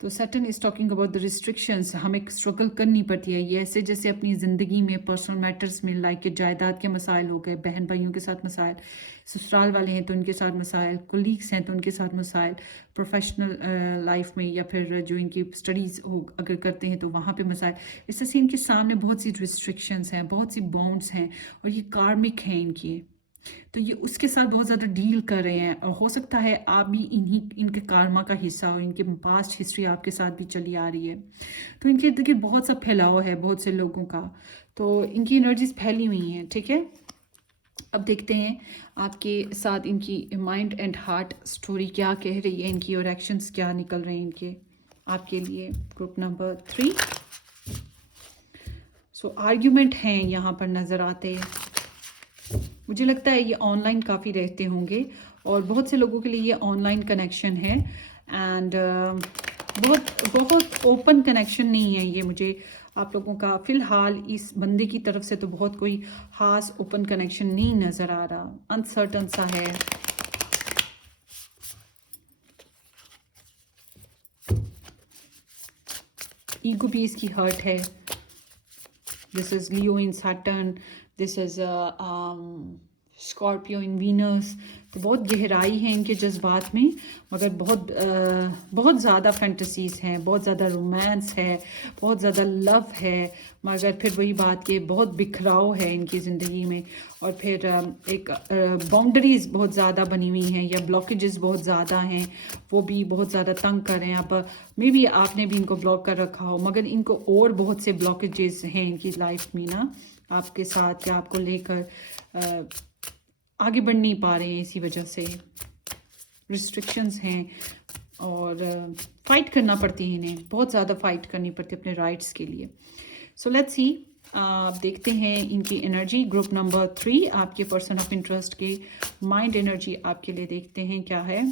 तो Saturn is talking about the restrictions. हमें स्ट्रगल करनी पड़ती है, ये ऐसे जैसे अपनी ज़िंदगी में पर्सनल मैटर्स में लाइक के जायदाद के मसाइल हो गए, बहन भाइयों के साथ मसाइल, ससुराल वाले हैं तो उनके साथ मसाइल, कोलीग्स हैं तो उनके साथ मसाइल, प्रोफेशनल लाइफ में या फिर जो इनकी स्टडीज़ हो अगर करते हैं तो वहाँ पे मसाइल। इस तरह से इनके सामने बहुत सी रिस्ट्रिक्शंस हैं, बहुत सी बाउंड्स हैं और ये कार्मिक हैं इनकी। तो ये उसके साथ बहुत ज़्यादा डील कर रहे हैं और हो सकता है आप भी इनके कार्मा का हिस्सा हो, इनके पास्ट हिस्ट्री आपके साथ भी चली आ रही है। तो इनके इर्द गिर्द बहुत सा फैलाव है बहुत से लोगों का, तो इनकी एनर्जीज फैली हुई हैं, ठीक है। अब देखते हैं आपके साथ इनकी माइंड एंड हार्ट स्टोरी क्या कह रही है इनकी और एक्शंस क्या निकल रहे हैं इनके आपके लिए। Group number 3। सो आर्ग्यूमेंट हैं यहाँ पर नज़र आते हैं। मुझे लगता है ये ऑनलाइन काफ़ी रहते होंगे और बहुत से लोगों के लिए ये ऑनलाइन कनेक्शन है एंड बहुत ओपन कनेक्शन नहीं है ये मुझे आप लोगों का फ़िलहाल इस बंदे की तरफ से तो बहुत कोई ख़ास ओपन कनेक्शन नहीं नज़र आ रहा, अनसर्टन सा है। ईगो भी इसकी हर्ट है। This is Leo in Saturn, this is Scorpio in Venus, तो बहुत गहराई है इनके जज्बात में, मगर बहुत ज़्यादा फैंटसीज़ हैं, बहुत ज़्यादा रोमांस है, बहुत ज़्यादा लव है, मगर फिर वही बात कि बहुत बिखराव है इनकी ज़िंदगी में। और फिर एक बाउंड्रीज़ बहुत ज़्यादा बनी हुई हैं या ब्लॉकेजेस बहुत ज़्यादा हैं, वो भी बहुत ज़्यादा तंग कर रहे हैं। आप मे बी आपने भी इनको ब्लॉक कर रखा हो, मगर इनको और बहुत से ब्लॉकेजेस हैं इनकी लाइफ में ना, आपके साथ या आपको लेकर आगे बढ़ नहीं पा रहे हैं। इसी वजह से रिस्ट्रिक्शंस हैं और फाइट करना पड़ती है इन्हें, बहुत ज़्यादा फाइट करनी पड़ती है अपने राइट्स के लिए। सो लेट्स सी, आप देखते हैं इनकी एनर्जी। ग्रुप नंबर 3 आपके पर्सन ऑफ इंटरेस्ट की माइंड एनर्जी आपके लिए देखते हैं क्या है।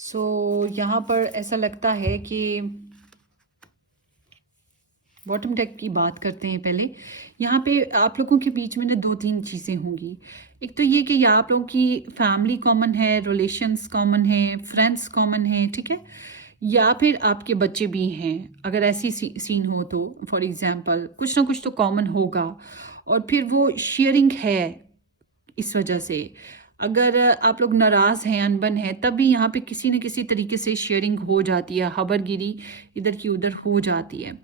सो यहाँ पर ऐसा लगता है कि बॉटम डेक की बात करते हैं पहले। यहाँ पे आप लोगों के बीच में ना 2-3 चीज़ें होंगी। एक तो ये कि या आप लोगों की फैमिली कॉमन है, रिलेशंस कॉमन है, फ्रेंड्स कॉमन है, ठीक है, या फिर आपके बच्चे भी हैं। अगर ऐसी सीन हो तो फॉर एग्जांपल कुछ ना कुछ तो कॉमन होगा, और फिर वो शेयरिंग है। इस वजह से अगर आप लोग नाराज़ हैं, अनबन है, तब भी यहाँ पे किसी न किसी तरीके से शेयरिंग हो जाती है, खबरगिरी इधर की उधर हो जाती है।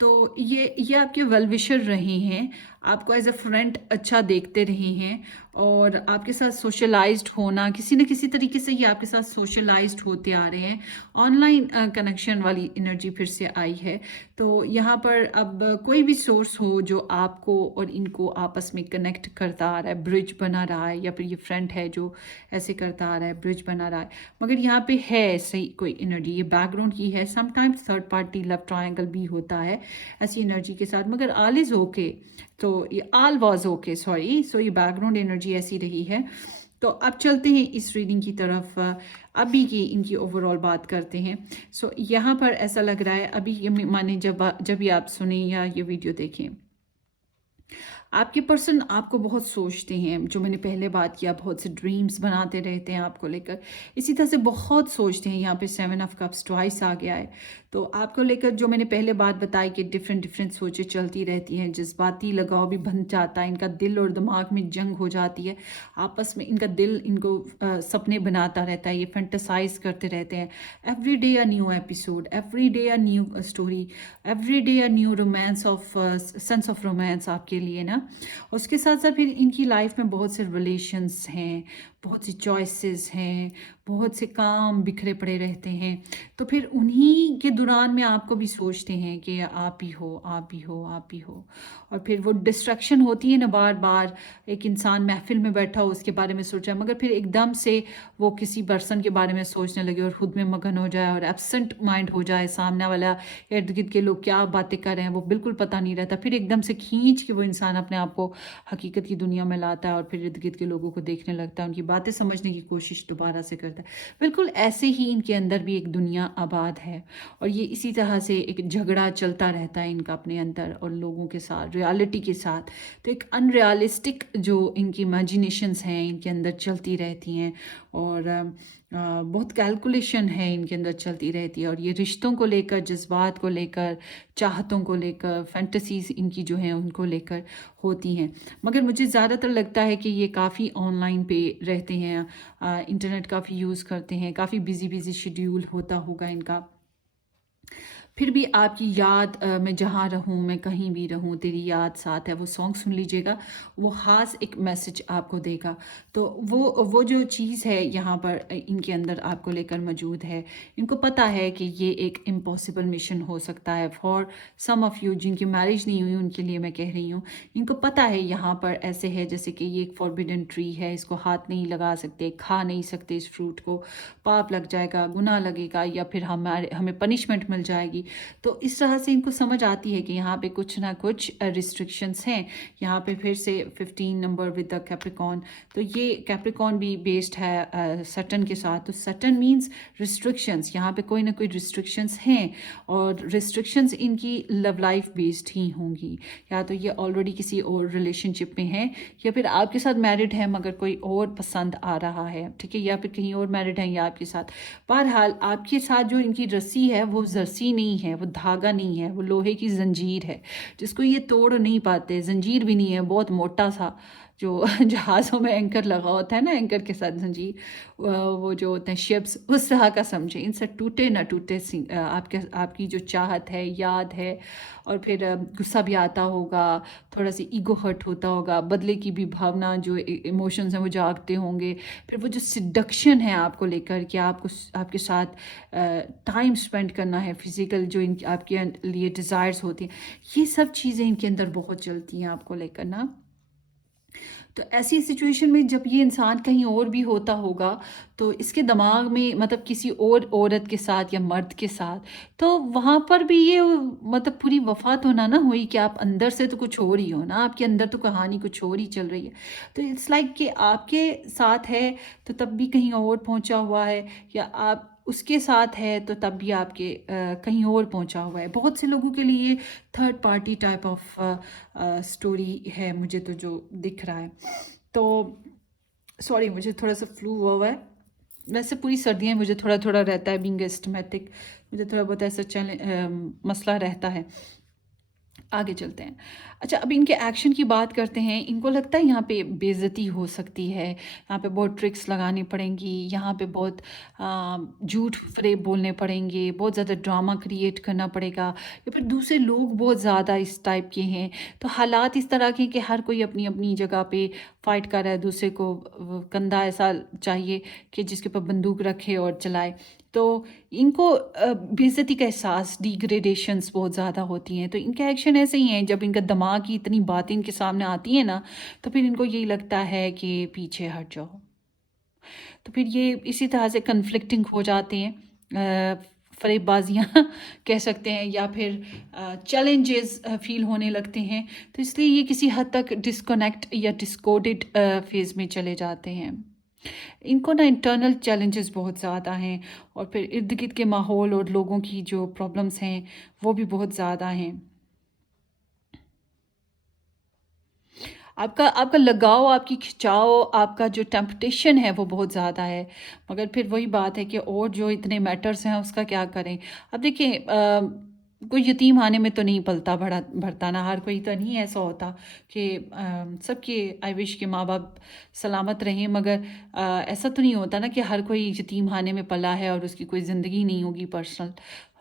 तो ये आपके वेल विशर रहे हैं, आपको एज अ फ्रेंड अच्छा देखते रहे हैं, और आपके साथ सोशलाइज्ड होना किसी न किसी तरीके से ये आपके साथ सोशलाइज्ड होते आ रहे हैं। ऑनलाइन कनेक्शन वाली एनर्जी फिर से आई है। तो यहाँ पर अब कोई भी सोर्स हो जो आपको और इनको आपस में कनेक्ट करता आ रहा है, ब्रिज बना रहा है, या फिर ये फ्रेंड है जो ऐसे करता आ रहा है, ब्रिज बना रहा है। मगर यहाँ पे है सही कोई एनर्जी, ये बैकग्राउंड की है। Sometimes third party love triangle भी होता है ऐसी एनर्जी के साथ, मगर ऑल इज ओके। तो ये ऑल वाज ओके, सॉरी। सो ये बैकग्राउंड एनर्जी ऐसी रही है। तो अब चलते हैं इस रीडिंग की तरफ। अभी की इनकी ओवरऑल बात करते हैं। सो यहाँ पर ऐसा लग रहा है, अभी ये माने जब भी आप सुने या ये वीडियो देखें, आपके पर्सन आपको बहुत सोचते हैं। जो मैंने पहले बात किया, बहुत से ड्रीम्स बनाते रहते हैं आपको लेकर, इसी तरह से बहुत सोचते हैं। यहाँ पे 7 ऑफ कप्स ट्वाइस आ गया है। तो आपको लेकर जो मैंने पहले बात बताई कि डिफरेंट सोचें चलती रहती हैं, जज्बाती लगाव भी बन जाता है, इनका दिल और दिमाग में जंग हो जाती है आपस में। इनका दिल इनको सपने बनाता रहता है, ये फैंटेसाइज करते रहते हैं। Every day a new episode, every day a new story, every day a new romance of sense of romance आपके लिए ना। उसके साथ साथ फिर इनकी लाइफ में बहुत से रिलेशंस हैं, बहुत सी चॉइसेस हैं, बहुत से काम बिखरे पड़े रहते हैं। तो फिर उन्हीं के दौरान में आपको भी सोचते हैं कि आप ही हो, आप ही हो, आप ही हो। और फिर वो डिस्ट्रैक्शन होती है ना, बार बार एक इंसान महफिल में बैठा हो, उसके बारे में सोच रहा है, मगर फिर एकदम से वो किसी पर्सन के बारे में सोचने लगे और खुद में मगन हो जाए और एब्सेंट माइंड हो जाए। सामने वाला, इर्द गिर्द के लोग क्या बातें कर रहे हैं वो बिल्कुल पता नहीं रहता। फिर एकदम से खींच के वो इंसान अपने आप को हकीकत की दुनिया में लाता है और फिर इर्द गिर्द के लोगों को देखने लगता है, उनकी बातें समझने की कोशिश दोबारा से करता है। बिल्कुल ऐसे ही इनके अंदर भी एक दुनिया आबाद है, और ये इसी तरह से एक झगड़ा चलता रहता है इनका अपने अंदर और लोगों के साथ, रियलिटी के साथ। तो एक अनरियलिस्टिक जो इनकी इमेजिनेशंस हैं इनके अंदर चलती रहती हैं, और बहुत कैलकुलेशन है इनके अंदर चलती रहती है। और ये रिश्तों को लेकर, जज्बात को लेकर, चाहतों को लेकर, फैंटेसीज इनकी जो हैं उनको लेकर होती हैं। मगर मुझे ज़्यादातर लगता है कि ये काफ़ी ऑनलाइन पे रहते हैं, इंटरनेट काफ़ी यूज़ करते हैं, काफ़ी बिजी शेड्यूल होता होगा इनका। फिर भी आपकी याद, मैं जहाँ रहूँ, मैं कहीं भी रहूँ, तेरी याद साथ है, वो सॉन्ग सुन लीजिएगा। वो ख़ास एक मैसेज आपको देगा। तो वो जो चीज़ है यहाँ पर इनके अंदर आपको लेकर मौजूद है। इनको पता है कि ये एक इम्पॉसिबल मिशन हो सकता है फॉर सम ऑफ़ यू जिनकी मैरिज नहीं हुई, उनके लिए मैं कह रही हूँ। इनको पता है यहाँ पर ऐसे है जैसे कि ये एक फॉरबिडन ट्री है, इसको हाथ नहीं लगा सकते, खा नहीं सकते इस फ्रूट को, पाप लग जाएगा, गुनाह लगेगा, या फिर हमें पनिशमेंट मिल जाएगी। तो इस तरह से इनको समझ आती है कि यहाँ पे कुछ ना कुछ रिस्ट्रिक्शंस हैं। यहाँ पे फिर से 15 नंबर विद द कैप्रिकॉन, तो ये कैप्रिकॉन भी बेस्ड है सटन के साथ, तो सटन मीन्स रिस्ट्रिक्शंस, यहाँ पे कोई ना कोई रिस्ट्रिक्शंस हैं और रिस्ट्रिक्शंस इनकी लव लाइफ बेस्ड ही होंगी। या तो ये ऑलरेडी किसी और रिलेशनशिप में है, या फिर आपके साथ मैरिड है मगर कोई और पसंद आ रहा है, ठीक है, या फिर कहीं और मैरिड है या आपके साथ। बहरहाल आपके साथ जो इनकी रस्सी है वो जर्सी नहीं है, वो धागा नहीं है, वो लोहे की जंजीर है जिसको ये तोड़ नहीं पाते। जंजीर भी नहीं है, बहुत मोटा सा जो जहाज़ों में एंकर लगा होता है ना, एंकर के साथ जंजीर, वो जो होते हैं शिप्स, उस तरह का समझे। इनसे टूटे ना टूटे आपके आपकी जो चाहत है, याद है, और फिर गुस्सा भी आता होगा, थोड़ा सा ईगो हर्ट होता होगा, बदले की भी भावना, जो इमोशंस हैं वो जागते होंगे। फिर वो जो सिडक्शन है आपको लेकर कि आपको आपके साथ टाइम स्पेंड करना है, फिजिकल जो इन आपके लिए डिज़ायर्स होती हैं, ये सब चीज़ें इनके अंदर बहुत चलती हैं आपको लेकर ना। तो ऐसी सिचुएशन में जब ये इंसान कहीं और भी होता होगा तो इसके दिमाग में मतलब किसी और औरत के साथ या मर्द के साथ, तो वहाँ पर भी ये मतलब पूरी वफा तो ना हुई कि आप अंदर से तो कुछ और ही हो ना, आपके अंदर तो कहानी कुछ और ही चल रही है। तो इट्स लाइक कि आपके साथ है तो तब भी कहीं और पहुँचा हुआ है, या आप उसके साथ है तो तब भी आपके कहीं और पहुँचा हुआ है। बहुत से लोगों के लिए third party type of story है, मुझे तो जो दिख रहा है। तो सॉरी, मुझे थोड़ा सा फ्लू हुआ है, वैसे पूरी सर्दियाँ मुझे थोड़ा थोड़ा रहता है, बीइंग एस्थमेटिक मुझे थोड़ा बहुत ऐसा मसला रहता है। आगे चलते हैं। अच्छा, अब इनके एक्शन की बात करते हैं। इनको लगता है यहाँ पे बेइज्जती हो सकती है, यहाँ पे बहुत ट्रिक्स लगानी पड़ेंगी, यहाँ पे बहुत झूठ फरेब बोलने पड़ेंगे, बहुत ज़्यादा ड्रामा क्रिएट करना पड़ेगा, या फिर दूसरे लोग बहुत ज़्यादा इस टाइप के हैं। तो हालात इस तरह के हैं कि हर कोई अपनी अपनी जगह पे फाइट कर रहा है, दूसरे को कंधा ऐसा चाहिए कि जिसके ऊपर बंदूक रखे और चलाए। तो इनको बेइज्जती का एहसास, डिग्रेडेशंस बहुत ज़्यादा होती हैं। तो इनके एक्शन ऐसे ही हैं, जब इनका दिमाग की इतनी बातें इनके सामने आती हैं ना, तो फिर इनको यही लगता है कि पीछे हट जाओ। तो फिर ये इसी तरह से कन्फ्लिक्टिंग हो जाते हैं, फरेबबाजियाँ कह सकते हैं, या फिर चैलेंजेस फील होने लगते हैं। तो इसलिए ये किसी हद तक डिस्कनेक्ट या डिस्कोडेड फेज़ में चले जाते हैं। इनको ना इंटरनल चैलेंजेस बहुत ज़्यादा हैं, और फिर इर्द गिर्द के माहौल और लोगों की जो प्रॉब्लम्स हैं वो भी बहुत ज़्यादा हैं। आपका आपका लगाव, आपकी खिंचाव, आपका जो टेम्पटेशन है वो बहुत ज़्यादा है, मगर फिर वही बात है कि और जो इतने मैटर्स हैं उसका क्या करें। अब देखिए, कोई यतीम खाने में तो नहीं पलता बड़ा भरता ना, हर कोई तो नहीं ऐसा होता कि सबके आई विश के माँ बाप सलामत रहें, मगर ऐसा तो नहीं होता ना कि हर कोई यतीम खाने में पला है और उसकी कोई ज़िंदगी नहीं होगी पर्सनल।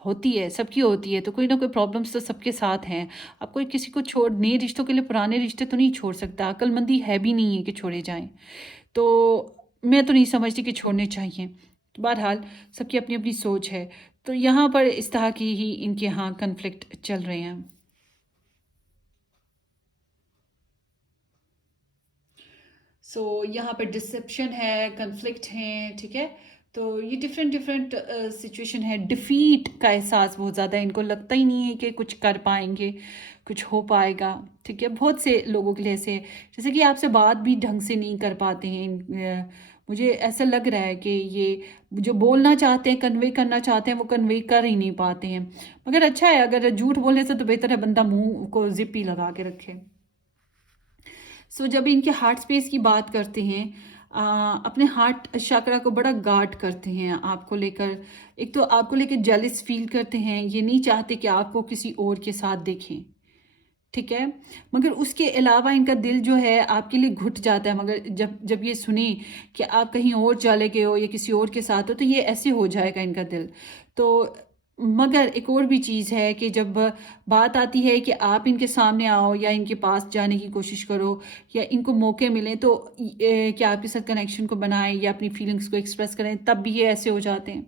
होती है, सबकी होती है, तो कोई ना कोई प्रॉब्लम्स तो सबके साथ हैं। अब कोई किसी को छोड़, नए रिश्तों के लिए पुराने रिश्ते तो नहीं छोड़ सकता, अक्लमंदी है भी नहीं है कि छोड़े जाएं। तो मैं तो नहीं समझती कि छोड़ने चाहिए। तो बहरहाल सबकी अपनी अपनी सोच है। तो यहाँ पर इस तरह की ही इनके यहाँ कन्फ्लिक्ट चल रहे हैं। यहाँ पे डिसेप्शन है, कन्फ्लिक्ट है, ठीक है। तो ये डिफरेंट डिफरेंट सिचुएशन है। डिफीट का एहसास बहुत ज़्यादा है, इनको लगता ही नहीं है कि कुछ कर पाएंगे, कुछ हो पाएगा, ठीक है। बहुत से लोगों के लिए ऐसे है, जैसे कि आपसे बात भी ढंग से नहीं कर पाते हैं। मुझे ऐसा लग रहा है कि ये जो बोलना चाहते हैं, कन्वे करना चाहते हैं, वो कन्वे कर ही नहीं पाते हैं। मगर अच्छा है, अगर झूठ बोलने से तो बेहतर है बंदा मुंह को जिप ही लगा के रखे। जब इनके हार्ट स्पेस की बात करते हैं, अपने हार्ट चक्रा को बड़ा गार्ड करते हैं आपको लेकर। एक तो आपको लेकर जेलिस फील करते हैं, ये नहीं चाहते कि आपको किसी और के साथ देखें, ठीक है। मगर उसके अलावा इनका दिल जो है आपके लिए घुट जाता है, मगर जब जब ये सुने कि आप कहीं और चले गए हो या किसी और के साथ हो, तो ये ऐसे हो जाएगा इनका दिल। तो मगर एक और भी चीज़ है कि जब बात आती है कि आप इनके सामने आओ या इनके पास जाने की कोशिश करो या इनको मौके मिलें, तो कि आपके साथ कनेक्शन को बनाएं या अपनी फीलिंग्स को एक्सप्रेस करें, तब भी ये ऐसे हो जाते हैं।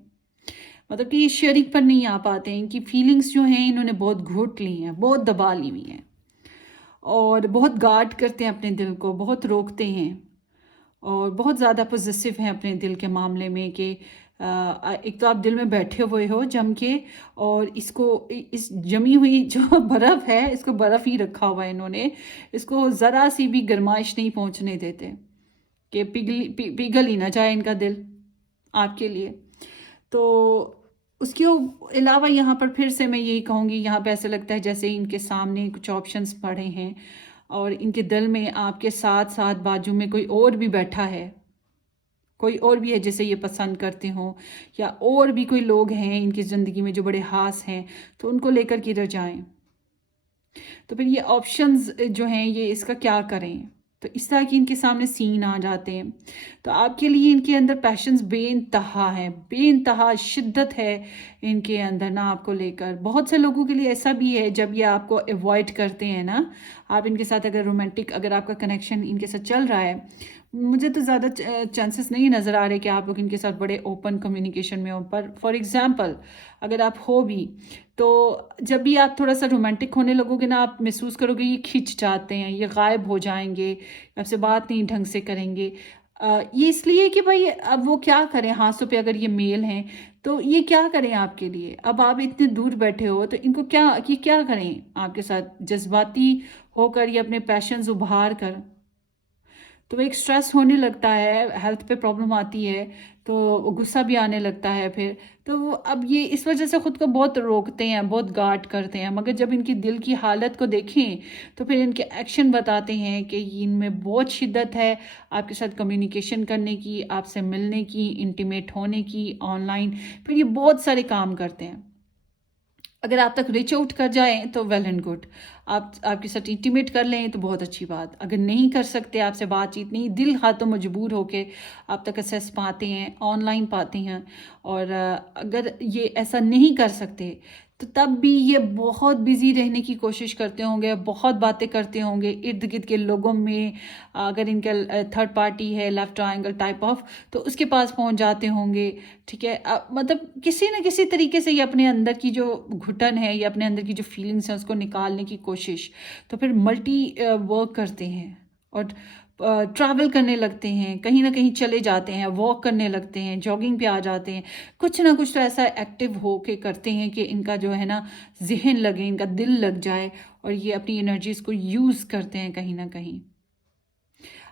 मतलब कि ये शेयरिंग पर नहीं आ पाते हैं। इनकी फीलिंग्स जो हैं इन्होंने बहुत घोट ली हैं, बहुत दबा ली हुई हैं, और बहुत गार्ड करते हैं अपने दिल को, बहुत रोकते हैं, और बहुत ज़्यादा पॉजिटिव हैं अपने दिल के मामले में कि एक तो आप दिल में बैठे हुए हो जम के, और इसको इस जमी हुई जो बर्फ़ है इसको बर्फ़ ही रखा हुआ है इन्होंने, इसको ज़रा सी भी गर्माइश नहीं पहुंचने देते कि पिघल ही ना जाए इनका दिल आपके लिए। तो उसके अलावा यहाँ पर फिर से मैं यही कहूँगी, यहाँ पे ऐसा लगता है जैसे इनके सामने कुछ ऑप्शंस पड़े हैं और इनके दिल में आपके साथ साथ बाजू में कोई और भी बैठा है, कोई और भी है जिसे ये पसंद करते हों, या और भी कोई लोग हैं इनकी ज़िंदगी में जो बड़े ख़ास हैं, तो उनको लेकर किधर जाएं। तो फिर ये ऑप्शंस जो हैं ये इसका क्या करें। तो इस तरह की इनके सामने सीन आ जाते हैं। तो आपके लिए इनके अंदर पैशंस बेइंतहा है, बेइंतहा शिद्दत है इनके अंदर ना आपको लेकर। बहुत से लोगों के लिए ऐसा भी है जब ये आपको अवॉइड करते हैं ना, आप इनके साथ अगर रोमांटिक अगर आपका कनेक्शन इनके साथ चल रहा है, मुझे तो ज़्यादा चांसेस नहीं नज़र आ रहे कि आप लोग इनके साथ बड़े ओपन कम्युनिकेशन में हो। पर फॉर एग्ज़ाम्पल अगर आप हो भी, तो जब भी आप थोड़ा सा रोमांटिक होने लगोगे ना, आप महसूस करोगे ये खिंच जाते हैं, ये गायब हो जाएंगे, आपसे बात नहीं ढंग से करेंगे। ये इसलिए कि भाई अब वो क्या करें, हाथों पे अगर ये मेल हैं तो ये क्या करें आपके लिए। अब आप इतने दूर बैठे हो तो इनको क्या करें आपके साथ, जज्बाती होकर या अपने पैशंस उभार कर। तो एक स्ट्रेस होने लगता है, हेल्थ पे प्रॉब्लम आती है, तो गुस्सा भी आने लगता है फिर। तो वो अब ये इस वजह से ख़ुद को बहुत रोकते हैं, बहुत गार्ड करते हैं। मगर जब इनकी दिल की हालत को देखें तो फिर इनके एक्शन बताते हैं कि इनमें बहुत शिद्दत है आपके साथ कम्युनिकेशन करने की, आपसे मिलने की, इंटीमेट होने की ऑनलाइन। फिर ये बहुत सारे काम करते हैं। अगर आप तक रीच आउट कर जाएं तो वेल एंड गुड, आप आपके साथ इंटीमेट कर लें तो बहुत अच्छी बात। अगर नहीं कर सकते, आपसे बातचीत नहीं, दिल हाथों मजबूर होके आप तक एक्सेस पाते हैं, ऑनलाइन पाते हैं, और अगर ये ऐसा नहीं कर सकते तो तब भी ये बहुत बिजी रहने की कोशिश करते होंगे, बहुत बातें करते होंगे इर्द गिर्द के लोगों में। अगर इनका थर्ड पार्टी है, लेफ्ट ट्रायंगल टाइप ऑफ, तो उसके पास पहुंच जाते होंगे। ठीक है, मतलब किसी न किसी तरीके से ये अपने अंदर की जो घुटन है या अपने अंदर की जो फीलिंग्स हैं उसको निकालने की कोशिश। तो फिर मल्टी वर्क करते हैं और ट्रैवल करने लगते हैं, कहीं ना कहीं चले जाते हैं, वॉक करने लगते हैं, जॉगिंग पे आ जाते हैं। कुछ ना कुछ तो ऐसा एक्टिव हो के करते हैं कि इनका जो है ना जहन लगे, इनका दिल लग जाए, और ये अपनी एनर्जीज को यूज़ करते हैं कहीं ना कहीं।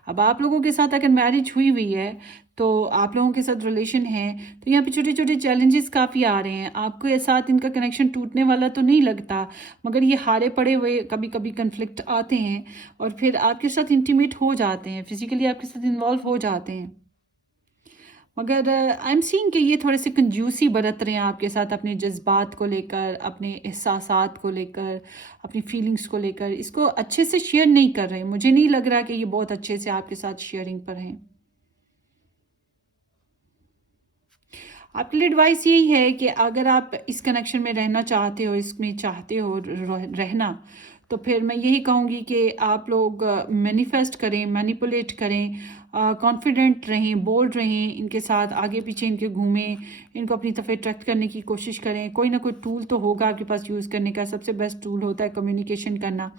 अब आप लोगों के साथ अगर मैरिज हुई हुई है, तो आप लोगों के साथ रिलेशन है, तो यहाँ पे छोटे छोटे चैलेंजेस काफ़ी आ रहे हैं। आपके साथ इनका कनेक्शन टूटने वाला तो नहीं लगता, मगर ये हारे पड़े हुए कभी कभी कन्फ्लिक्ट आते हैं और फिर आपके साथ इंटीमेट हो जाते हैं, फिजिकली आपके साथ इन्वॉल्व हो जाते हैं। मगर आई एम सीइंग कि ये थोड़े से कंजूसी बरत रहे हैं आपके साथ, अपने जज्बात को लेकर, अपने एहसासात को लेकर, अपनी फीलिंग्स को लेकर। इसको अच्छे से शेयर नहीं कर रहे हैं। मुझे नहीं लग रहा कि ये बहुत अच्छे से आपके साथ शेयरिंग पर हैं। आपके लिए एडवाइस यही है कि अगर आप इस कनेक्शन में रहना चाहते हो, इसमें चाहते हो रहना, तो फिर मैं यही कहूँगी कि आप लोग मैनिफेस्ट करें, मैनिपुलेट करें, कॉन्फिडेंट रहें, बोल्ड रहें, इनके साथ आगे पीछे इनके घूमें, इनको अपनी तरफ अट्रैक्ट करने की कोशिश करें। कोई ना कोई टूल तो होगा आपके पास यूज़ करने का। सबसे बेस्ट टूल होता है कम्युनिकेशन करना,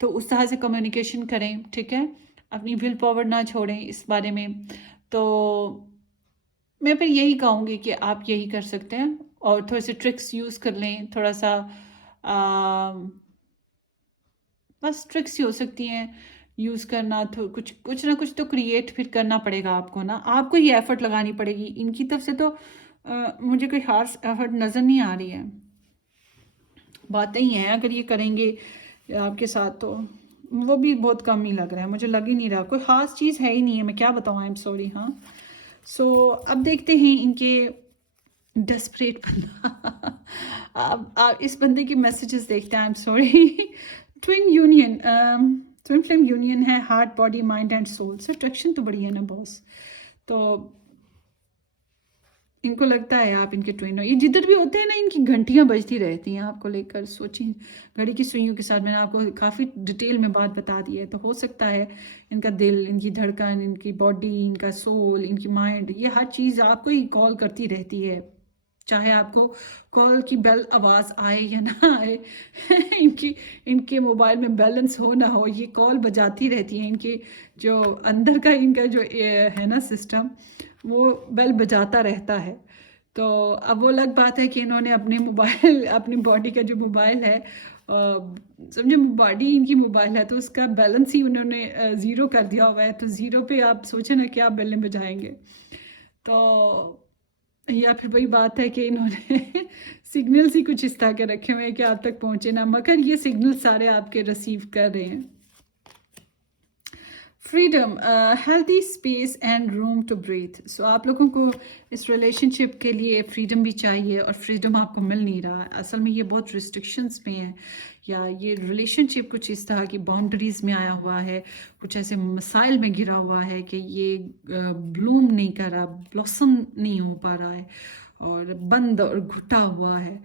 तो उस तरह से कम्युनिकेशन करें। ठीक है, अपनी विल पावर ना छोड़ें इस बारे में। तो मैं फिर यही कहूँगी कि आप यही कर सकते हैं, और थोड़े से ट्रिक्स यूज़ कर लें, थोड़ा सा बस ट्रिक्स ही हो सकती हैं यूज़ करना। तो कुछ ना कुछ तो क्रिएट फिर करना पड़ेगा आपको ना, आपको ही एफर्ट लगानी पड़ेगी। इनकी तरफ से तो मुझे कोई खास एफर्ट नज़र नहीं आ रही है। बातें ही हैं, अगर ये करेंगे आपके साथ तो वो भी बहुत कम ही लग रहा है, मुझे लग ही नहीं रहा, कोई ख़ास चीज़ है ही नहीं है। मैं क्या बताऊँ, आई एम सॉरी। हाँ, सो अब देखते हैं इनके डेस्परेट बंदा अब इस बंदे की मैसेजेस देखते हैं। I am sorry. Twin union, twin flame union है, heart, body, mind and soul से अट्रैक्शन तो बड़ी है ना बॉस। तो इनको लगता है आप इनके ट्विन हो। ये जिधर भी होते हैं ना, इनकी घंटियां बजती रहती हैं आपको लेकर। सोचिए, घड़ी की सुइयों के साथ मैंने आपको काफ़ी डिटेल में बात बता दी है। तो हो सकता है इनका दिल, इनकी धड़कन, इनकी बॉडी, इनका सोल, इनकी माइंड, ये हर चीज़ आपको ही कॉल करती रहती है, चाहे आपको कॉल की बेल आवाज़ आए या ना आए। इनके मोबाइल में बैलेंस हो ना हो, ये कॉल बजाती रहती है। इनके जो अंदर का इनका जो है ना सिस्टम, वो बेल बजाता रहता है। तो अब वो अलग बात है कि इन्होंने अपनी मोबाइल अपनी बॉडी का जो मोबाइल है, समझे बॉडी इनकी मोबाइल है, तो उसका बैलेंस ही उन्होंने ज़ीरो कर दिया हुआ है। तो ज़ीरो पे आप सोचें ना क्या बेलें बजाएंगे। तो या फिर वही बात है कि इन्होंने सिग्नल्स ही कुछ इस तरह के रखे हुए हैं कि आप तक पहुँचे ना, मगर ये सिग्नल सारे आपके रिसीव कर रहे हैं। Freedom, healthy space and room to breathe. So आप लोगों को इस रिलेशनशिप के लिए फ्रीडम भी चाहिए, और फ्रीडम आपको मिल नहीं रहा है। असल में ये बहुत रिस्ट्रिक्शंस में है, या ये रिलेशनशिप कुछ इस तरह की बाउंड्रीज़ में आया हुआ है, कुछ ऐसे मसाइल में गिरा हुआ है कि ये ब्लूम नहीं कर रहा, ब्लॉसम नहीं हो पा रहा है, और बंद और घुटा हुआ है।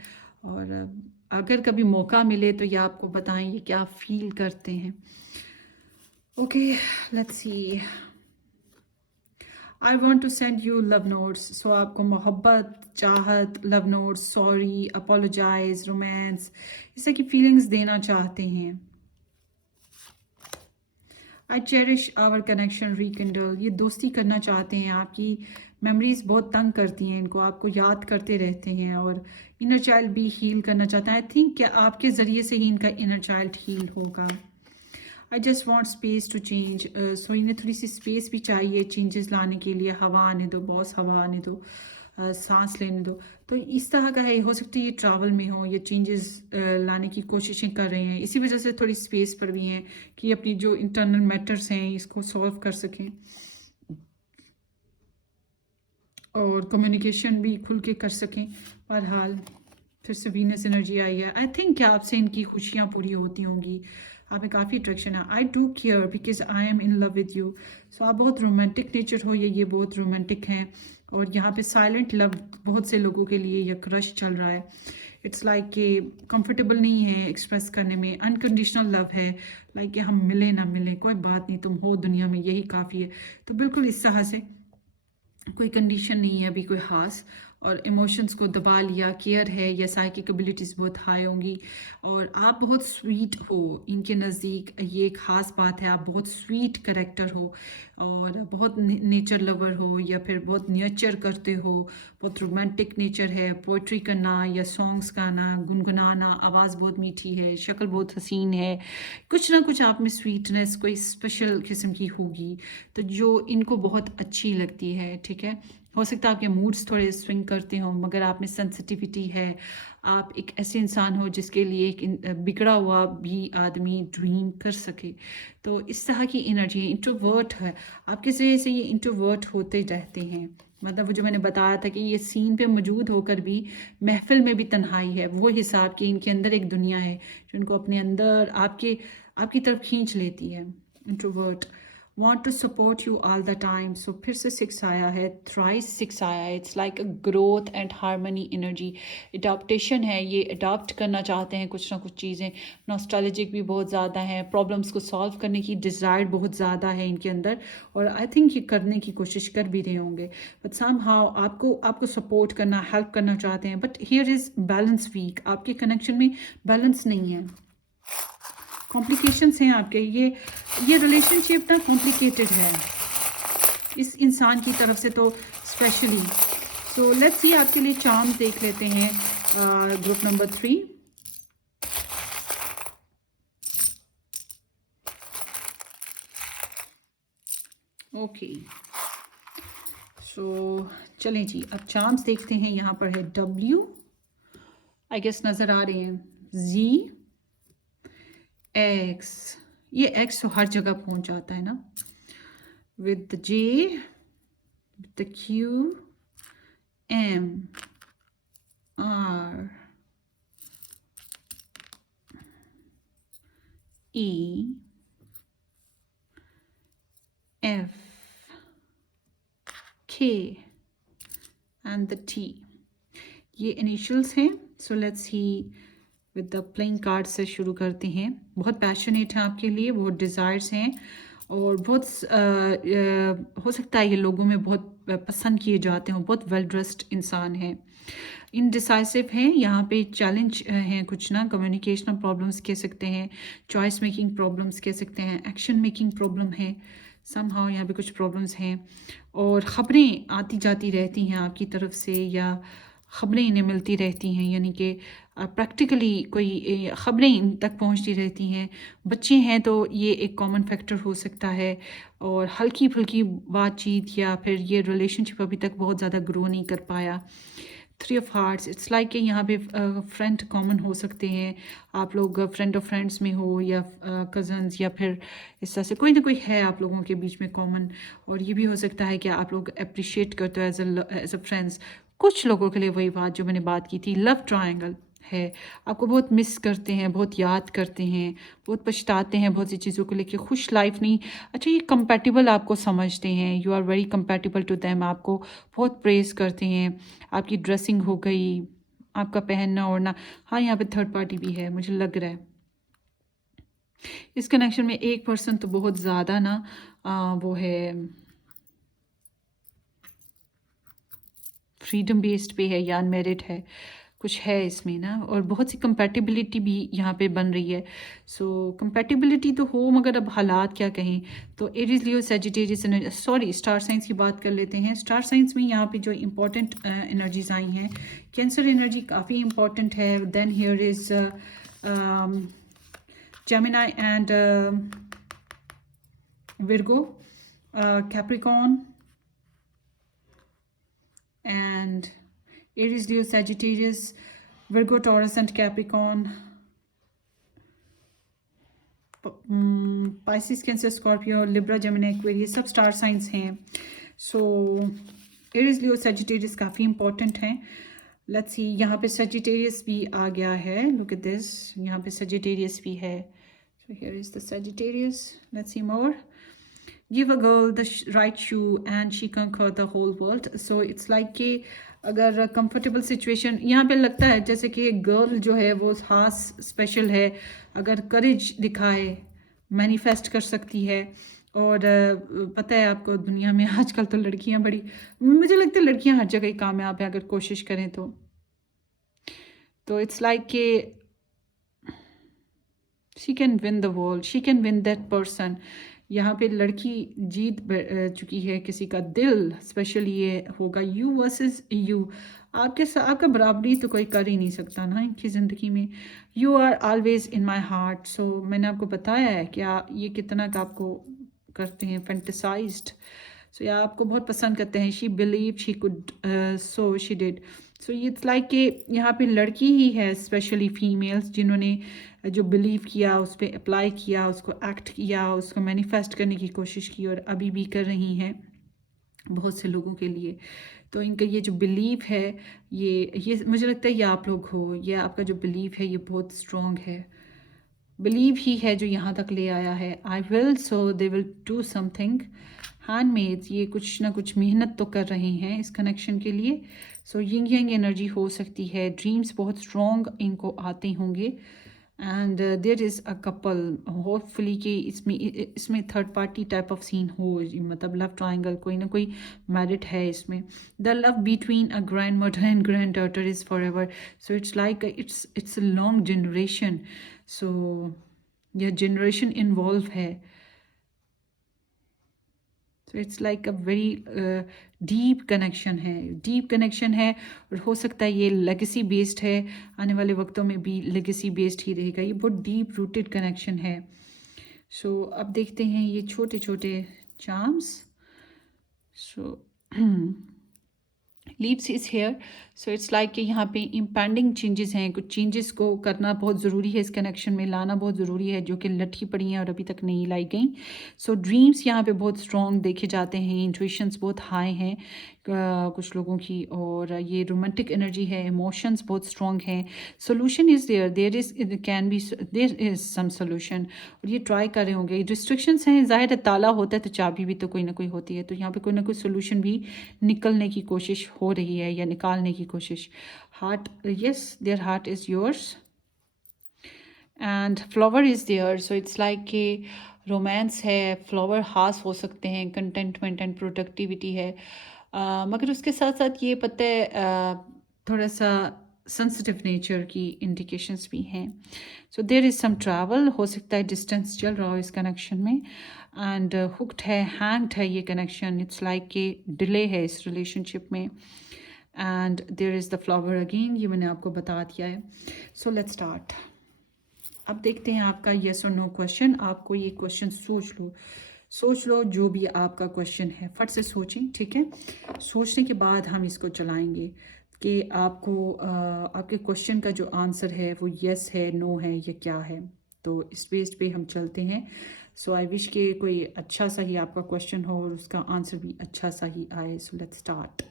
और अगर कभी मौका मिले तो ये आपको बताएं ये क्या फील करते हैं। Okay, let's see. I want to send you love notes. So आपको मोहब्बत, चाहत, love notes, sorry, apologize, romance, इस तरह की feelings देना चाहते हैं। I cherish our connection, rekindle. ये दोस्ती करना चाहते हैं। आपकी मेमोरीज बहुत तंग करती हैं इनको, आपको याद करते रहते हैं, और इनर चाइल्ड भी हील करना चाहता है। आई थिंक कि आपके ज़रिए से ही इनका इनर चाइल्ड हील होगा। I just want space to change. So इन्हें थोड़ी सी स्पेस भी चाहिए चेंजेस लाने के लिए। हवा आने दो बॉस, हवा आने दो, सांस लेने दो। तो इस तरह का है, हो सकता है ये ट्रैवल में हो, ये चेंजेस लाने की कोशिशें कर रहे हैं। इसी वजह से थोड़ी स्पेस पर भी हैं कि अपनी जो इंटरनल मैटर्स हैं इसको सॉल्व कर सकें, और कम्युनिकेशन भी खुल के कर सकें। बहरहाल फिर से वीनस एनर्जी आई है। आई थिंक कि आपसे इनकी खुशियाँ पूरी होती होंगी, आप में काफ़ी अट्रैक्शन है। I do care because I am in love with you. So आप बहुत रोमांटिक नेचर हो, ये बहुत रोमांटिक हैं, और यहाँ पे साइलेंट लव बहुत से लोगों के लिए यह क्रश चल रहा है। इट्स लाइक कि कंफर्टेबल नहीं है एक्सप्रेस करने में, अनकंडीशनल लव है, लाइक कि हम मिले ना मिले कोई बात नहीं, तुम हो दुनिया में यही काफ़ी है। तो बिल्कुल इस तरह से कोई कंडीशन नहीं है अभी कोई ख़ास, और इमोशंस को दबा लिया, केयर है, या साइकिक एबिलिटीज़ बहुत हाई होंगी, और आप बहुत स्वीट हो इनके नज़दीक। ये एक ख़ास बात है, आप बहुत स्वीट करेक्टर हो, और बहुत नेचर लवर हो, या फिर बहुत नेचर करते हो, बहुत रोमांटिक नेचर है। पोइट्री करना या सॉन्ग्स गाना, गुनगुनाना, आवाज़ बहुत मीठी है, शक्ल बहुत हसीन है, कुछ ना कुछ आप में स्वीटनेस कोई स्पेशल किस्म की होगी, तो जो इनको बहुत अच्छी लगती है। ठीक है, हो सकता है आपके मूड्स थोड़े स्विंग करते हों, मगर आप में सेंसिटिविटी है। आप एक ऐसे इंसान हो जिसके लिए एक बिगड़ा हुआ भी आदमी ड्रीम कर सके। तो इस तरह की एनर्जी है। इंट्रोवर्ट है, आपके ज़रिए से ये इंट्रोवर्ट होते रहते हैं। मतलब वो जो मैंने बताया था कि ये सीन पे मौजूद होकर भी महफिल में भी तन्हाई है, वो हिसाब की इनके अंदर एक दुनिया है जो इनको अपने अंदर आपकी तरफ खींच लेती है। Introvert want to support you all the time. So फिर से 6 आया है, thrice 6 आया है। It's like a growth and harmony energy. Adaptation है, ये अडॉप्ट करना चाहते हैं कुछ ना कुछ चीज़ें। नॉस्टैल्जिक भी बहुत ज़्यादा है, प्रॉब्लम्स को सॉल्व करने की डिज़ायर बहुत ज़्यादा है इनके अंदर, और आई थिंक ये करने की कोशिश कर भी रहे होंगे। बट समहाउ आपको सपोर्ट करना, हेल्प करना चाहते हैं, but here is balance weak. आपके कनेक्शन में बैलेंस नहीं है, कॉम्प्लिकेशंस हैं आपके। ये रिलेशनशिप ना कॉम्प्लिकेटेड है इस इंसान की तरफ से तो स्पेशली। सो लेट्स सी, आपके लिए चार्म्स देख लेते हैं ग्रुप नंबर 3। ओके, सो चलें जी, अब चार्म्स देखते हैं। यहाँ पर है W, आई गेस नज़र आ रहे हैं, Z, X। ये X तो हर जगह पहुंच जाता है ना, with the J, with the Q, M, R, E, F, K and the T। ये इनिशियल्स हैं। सो let's C, with the playing card से शुरू करते हैं। बहुत पैशनेट हैं आपके लिए, बहुत डिज़ायर्स हैं, और बहुत हो सकता है ये लोगों में बहुत पसंद किए जाते हों। बहुत वेल ड्रेस्ड इंसान हैं, इनडिसाइसिव हैं। यहाँ पे चैलेंज हैं कुछ ना, कम्युनिकेशनल प्रॉब्लम्स कह सकते हैं, चॉइस मेकिंग प्रॉब्लम्स कह सकते हैं, एक्शन मेकिंग प्रॉब्लम है। समहाउ यहाँ पे कुछ प्रॉब्लम्स हैं और ख़बरें आती जाती रहती हैं आपकी तरफ से या ख़बरें इन्हें मिलती रहती हैं, यानी कि प्रैक्टिकली कोई ख़बरें इन तक पहुँचती रहती हैं। बच्चे हैं तो ये एक कॉमन फैक्टर हो सकता है और हल्की फुल्की बातचीत या फिर ये रिलेशनशिप अभी तक बहुत ज़्यादा ग्रो नहीं कर पाया। 3 ऑफ हार्ट्स, इट्स लाइक कि यहाँ पे फ्रेंड कॉमन हो सकते हैं, आप लोग फ्रेंड ऑफ फ्रेंड्स में हो या कज़न्स या फिर इस तरह से कोई ना कोई है आप लोगों के बीच में कॉमन। और ये भी हो सकता है कि आप लोग अप्रिशिएट करते हो एज अ फ्रेंड्स। कुछ लोगों के लिए वही बात जो मैंने बात की थी, लव ट्रायंगल है, आपको बहुत मिस करते हैं, बहुत याद करते हैं, बहुत पछताते हैं बहुत सी चीज़ों को लेके, खुश लाइफ नहीं। अच्छा, ये कंपैटिबल आपको समझते हैं, you are very compatible to them, आपको बहुत प्रेज़ करते हैं, आपकी ड्रेसिंग हो गई, आपका पहनना ओढ़ना। हाँ, यहाँ पे थर्ड पार्टी भी है मुझे लग रहा है इस कनेक्शन में। एक पर्सन तो बहुत ज़्यादा ना वो है फ्रीडम बेस्ड पे है या अनमेरिड है, कुछ है इसमें ना, और बहुत सी कंपैटिबिलिटी भी यहाँ पे बन रही है। सो कंपैटिबिलिटी तो हो, मगर अब हालात क्या कहें। तो एरीज, लियो, सजिटेरियस, सॉरी स्टार साइंस की बात कर लेते हैं। स्टार साइंस में यहाँ पे जो इम्पोर्टेंट एनर्जीज आई हैं, कैंसर एनर्जी काफ़ी इम्पोर्टेंट है। Then here is Gemini and Virgo, Capricorn and Aries, Leo, Sagittarius, Virgo, Taurus and Capricorn, Pisces, Cancer, Scorpio, Libra, Gemini, Aquarius, सब स्टार साइंस हैं। सो एरीज, लियो, सेजिटेरियस काफ़ी इंपॉर्टेंट हैं। Let's see, यहाँ पे Sagittarius भी आ गया है, लुक एट दिस, यहाँ पे सेजिटेरियस भी है। सो here is the Sagittarius, let's see more. Give a girl the right shoe and she conquer the whole world. So it's like कि अगर कंफर्टेबल सिचुएशन यहाँ पे लगता है जैसे कि एक गर्ल जो है वो खास स्पेशल है, अगर करेज दिखाए मैनिफेस्ट कर सकती है। और पता है आपको दुनिया में आजकल तो लड़कियाँ बड़ी, मुझे लगता है लड़कियाँ हर जगह ही कामयाब हैं अगर कोशिश करें तो इट्स लाइक कि she can win the world, she can win that person. यहाँ पे लड़की जीत चुकी है किसी का दिल, स्पेशली ये होगा यू वर्सेस यू। आपका बराबरी तो कोई कर ही नहीं सकता ना इनकी ज़िंदगी में। You are always in my heart. So मैंने आपको बताया है कि ये कितना का आपको करते हैं फेंटिसाइज्ड। सो या आपको बहुत पसंद करते हैं। She believe she could, so she did. So it's like कि यहाँ पे लड़की ही है, स्पेशली फीमेल्स, जिन्होंने जो बिलीव किया, उस पर अप्लाई किया, उसको एक्ट किया, उसको मैनिफेस्ट करने की कोशिश की और अभी भी कर रही हैं बहुत से लोगों के लिए। तो इनका ये जो बिलीव है, ये मुझे लगता है ये आप लोग हो, ये आपका जो बिलीव है ये बहुत स्ट्रॉन्ग है। बिलीव ही है जो यहाँ तक ले आया है। I will, so they will do something. Handmades, ये कुछ ना कुछ मेहनत तो कर रहे हैं इस कनेक्शन के लिए। सो यिंग यांग एनर्जी हो सकती है। ड्रीम्स बहुत स्ट्रॉन्ग इनको आते होंगे। And there is a couple, hopefully कि इसमें third party type of scene हो, मतलब लव ट्रायंगल, कोई ना कोई मैरिट है इसमें। The love between a grandmother and granddaughter is forever. So it's like it's a long generation. So यह जनरेशन इन्वॉल्व है। तो it's like a very deep connection है और हो सकता है ये लेगेसी बेस्ड है, आने वाले वक्तों में भी लेगेसी बेस्ड ही रहेगा। ये बहुत डीप रूटेड कनेक्शन है। सो अब देखते हैं ये छोटे छोटे charms. So leaves is here. So it's like कि यहाँ पे इम्पेंडिंग चेंजेस हैं, कुछ चेंजेस को करना बहुत ज़रूरी है, इस कनेक्शन में लाना बहुत ज़रूरी है, जो कि लटकी पड़ी हैं और अभी तक नहीं लाई गई। सो ड्रीम्स यहाँ पे बहुत स्ट्रॉन्ग देखे जाते हैं, इंट्यूशंस बहुत हाई हैं कुछ लोगों की, और ये रोमांटिक एनर्जी है, इमोशंस बहुत स्ट्रॉन्ग हैं। Solution is there is some solution, और ये ट्राई कर रहे होंगे। रिस्ट्रिक्शंस हैं, ज़ाहिर है ताला होता है तो चाबी भी तो कोई ना कोई होती है, तो यहाँ पे कोई ना कोई सोल्यूशन भी निकलने की कोशिश हो रही है या निकालने की कोशिश। Heart, yes there heart is yours and flower is there. So it's like कि रोमांस है, फ्लावर हास हो सकते हैं, कंटेंटमेंट एंड प्रोडक्टिविटी है। मगर उसके साथ साथ ये पता है थोड़ा सा सेंसिटिव नेचर की इंडिकेशंस भी हैं. So there is some travel, हो सकता है डिस्टेंस चल रहा हो इस कनेक्शन में. एंड हुक्ड है, हैंग्ड है ये कनेक्शन. इट्स लाइक कि डिले है इस रिलेशनशिप में. And there is the flower again, ये मैंने आपको बता दिया है. So let's start. अब देखते हैं आपका येस और नो क्वेश्चन. आपको ये क्वेश्चन सोच लो जो भी आपका क्वेश्चन है, फट से सोचें, ठीक है. सोचने के बाद हम इसको चलाएंगे कि आपको आपके क्वेश्चन का जो आंसर है वो येस है, नो है या क्या है. तो इस बेस पे हम चलते हैं. सो आई विश के कोई अच्छा सा ही आपका क्वेश्चन हो और उसका आंसर भी अच्छा सा ही आए. सो let's start.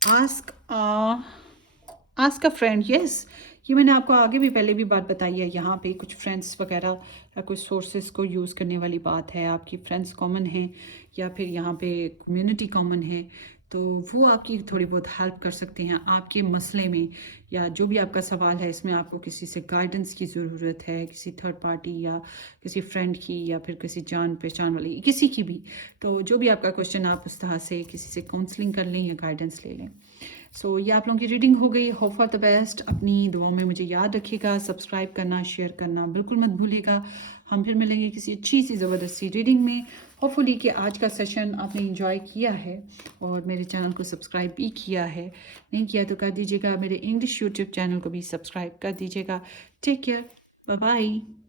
Ask ask a friend. Yes, ये मैंने आपको आगे भी पहले भी बात बताई है. यहाँ पे कुछ फ्रेंड्स वगैरह या कुछ सोर्सेज को यूज़ करने वाली बात है. आपकी फ्रेंड्स कॉमन हैं या फिर यहाँ पे कम्युनिटी कॉमन है, तो वो आपकी थोड़ी बहुत हेल्प कर सकते हैं आपके मसले में, या जो भी आपका सवाल है इसमें आपको किसी से गाइडेंस की ज़रूरत है, किसी थर्ड पार्टी या किसी फ्रेंड की या फिर किसी जान पहचान वाली, किसी की भी. तो जो भी आपका क्वेश्चन, आप उस तरह से किसी से काउंसलिंग कर लें या गाइडेंस ले लें. सो ये आप लोगों की रीडिंग हो गई. Hope for the best. अपनी दुआओं में मुझे याद रखिएगा. सब्सक्राइब करना, शेयर करना बिल्कुल मत भूलिएगा. हम फिर मिलेंगे किसी अच्छी सी ज़बरदस्ती रीडिंग में. होपफुली कि आज का सेशन आपने इंजॉय किया है और मेरे चैनल को सब्सक्राइब भी किया है. नहीं किया तो कर दीजिएगा. मेरे इंग्लिश यूट्यूब चैनल को भी सब्सक्राइब कर दीजिएगा. Take care. Bye bye.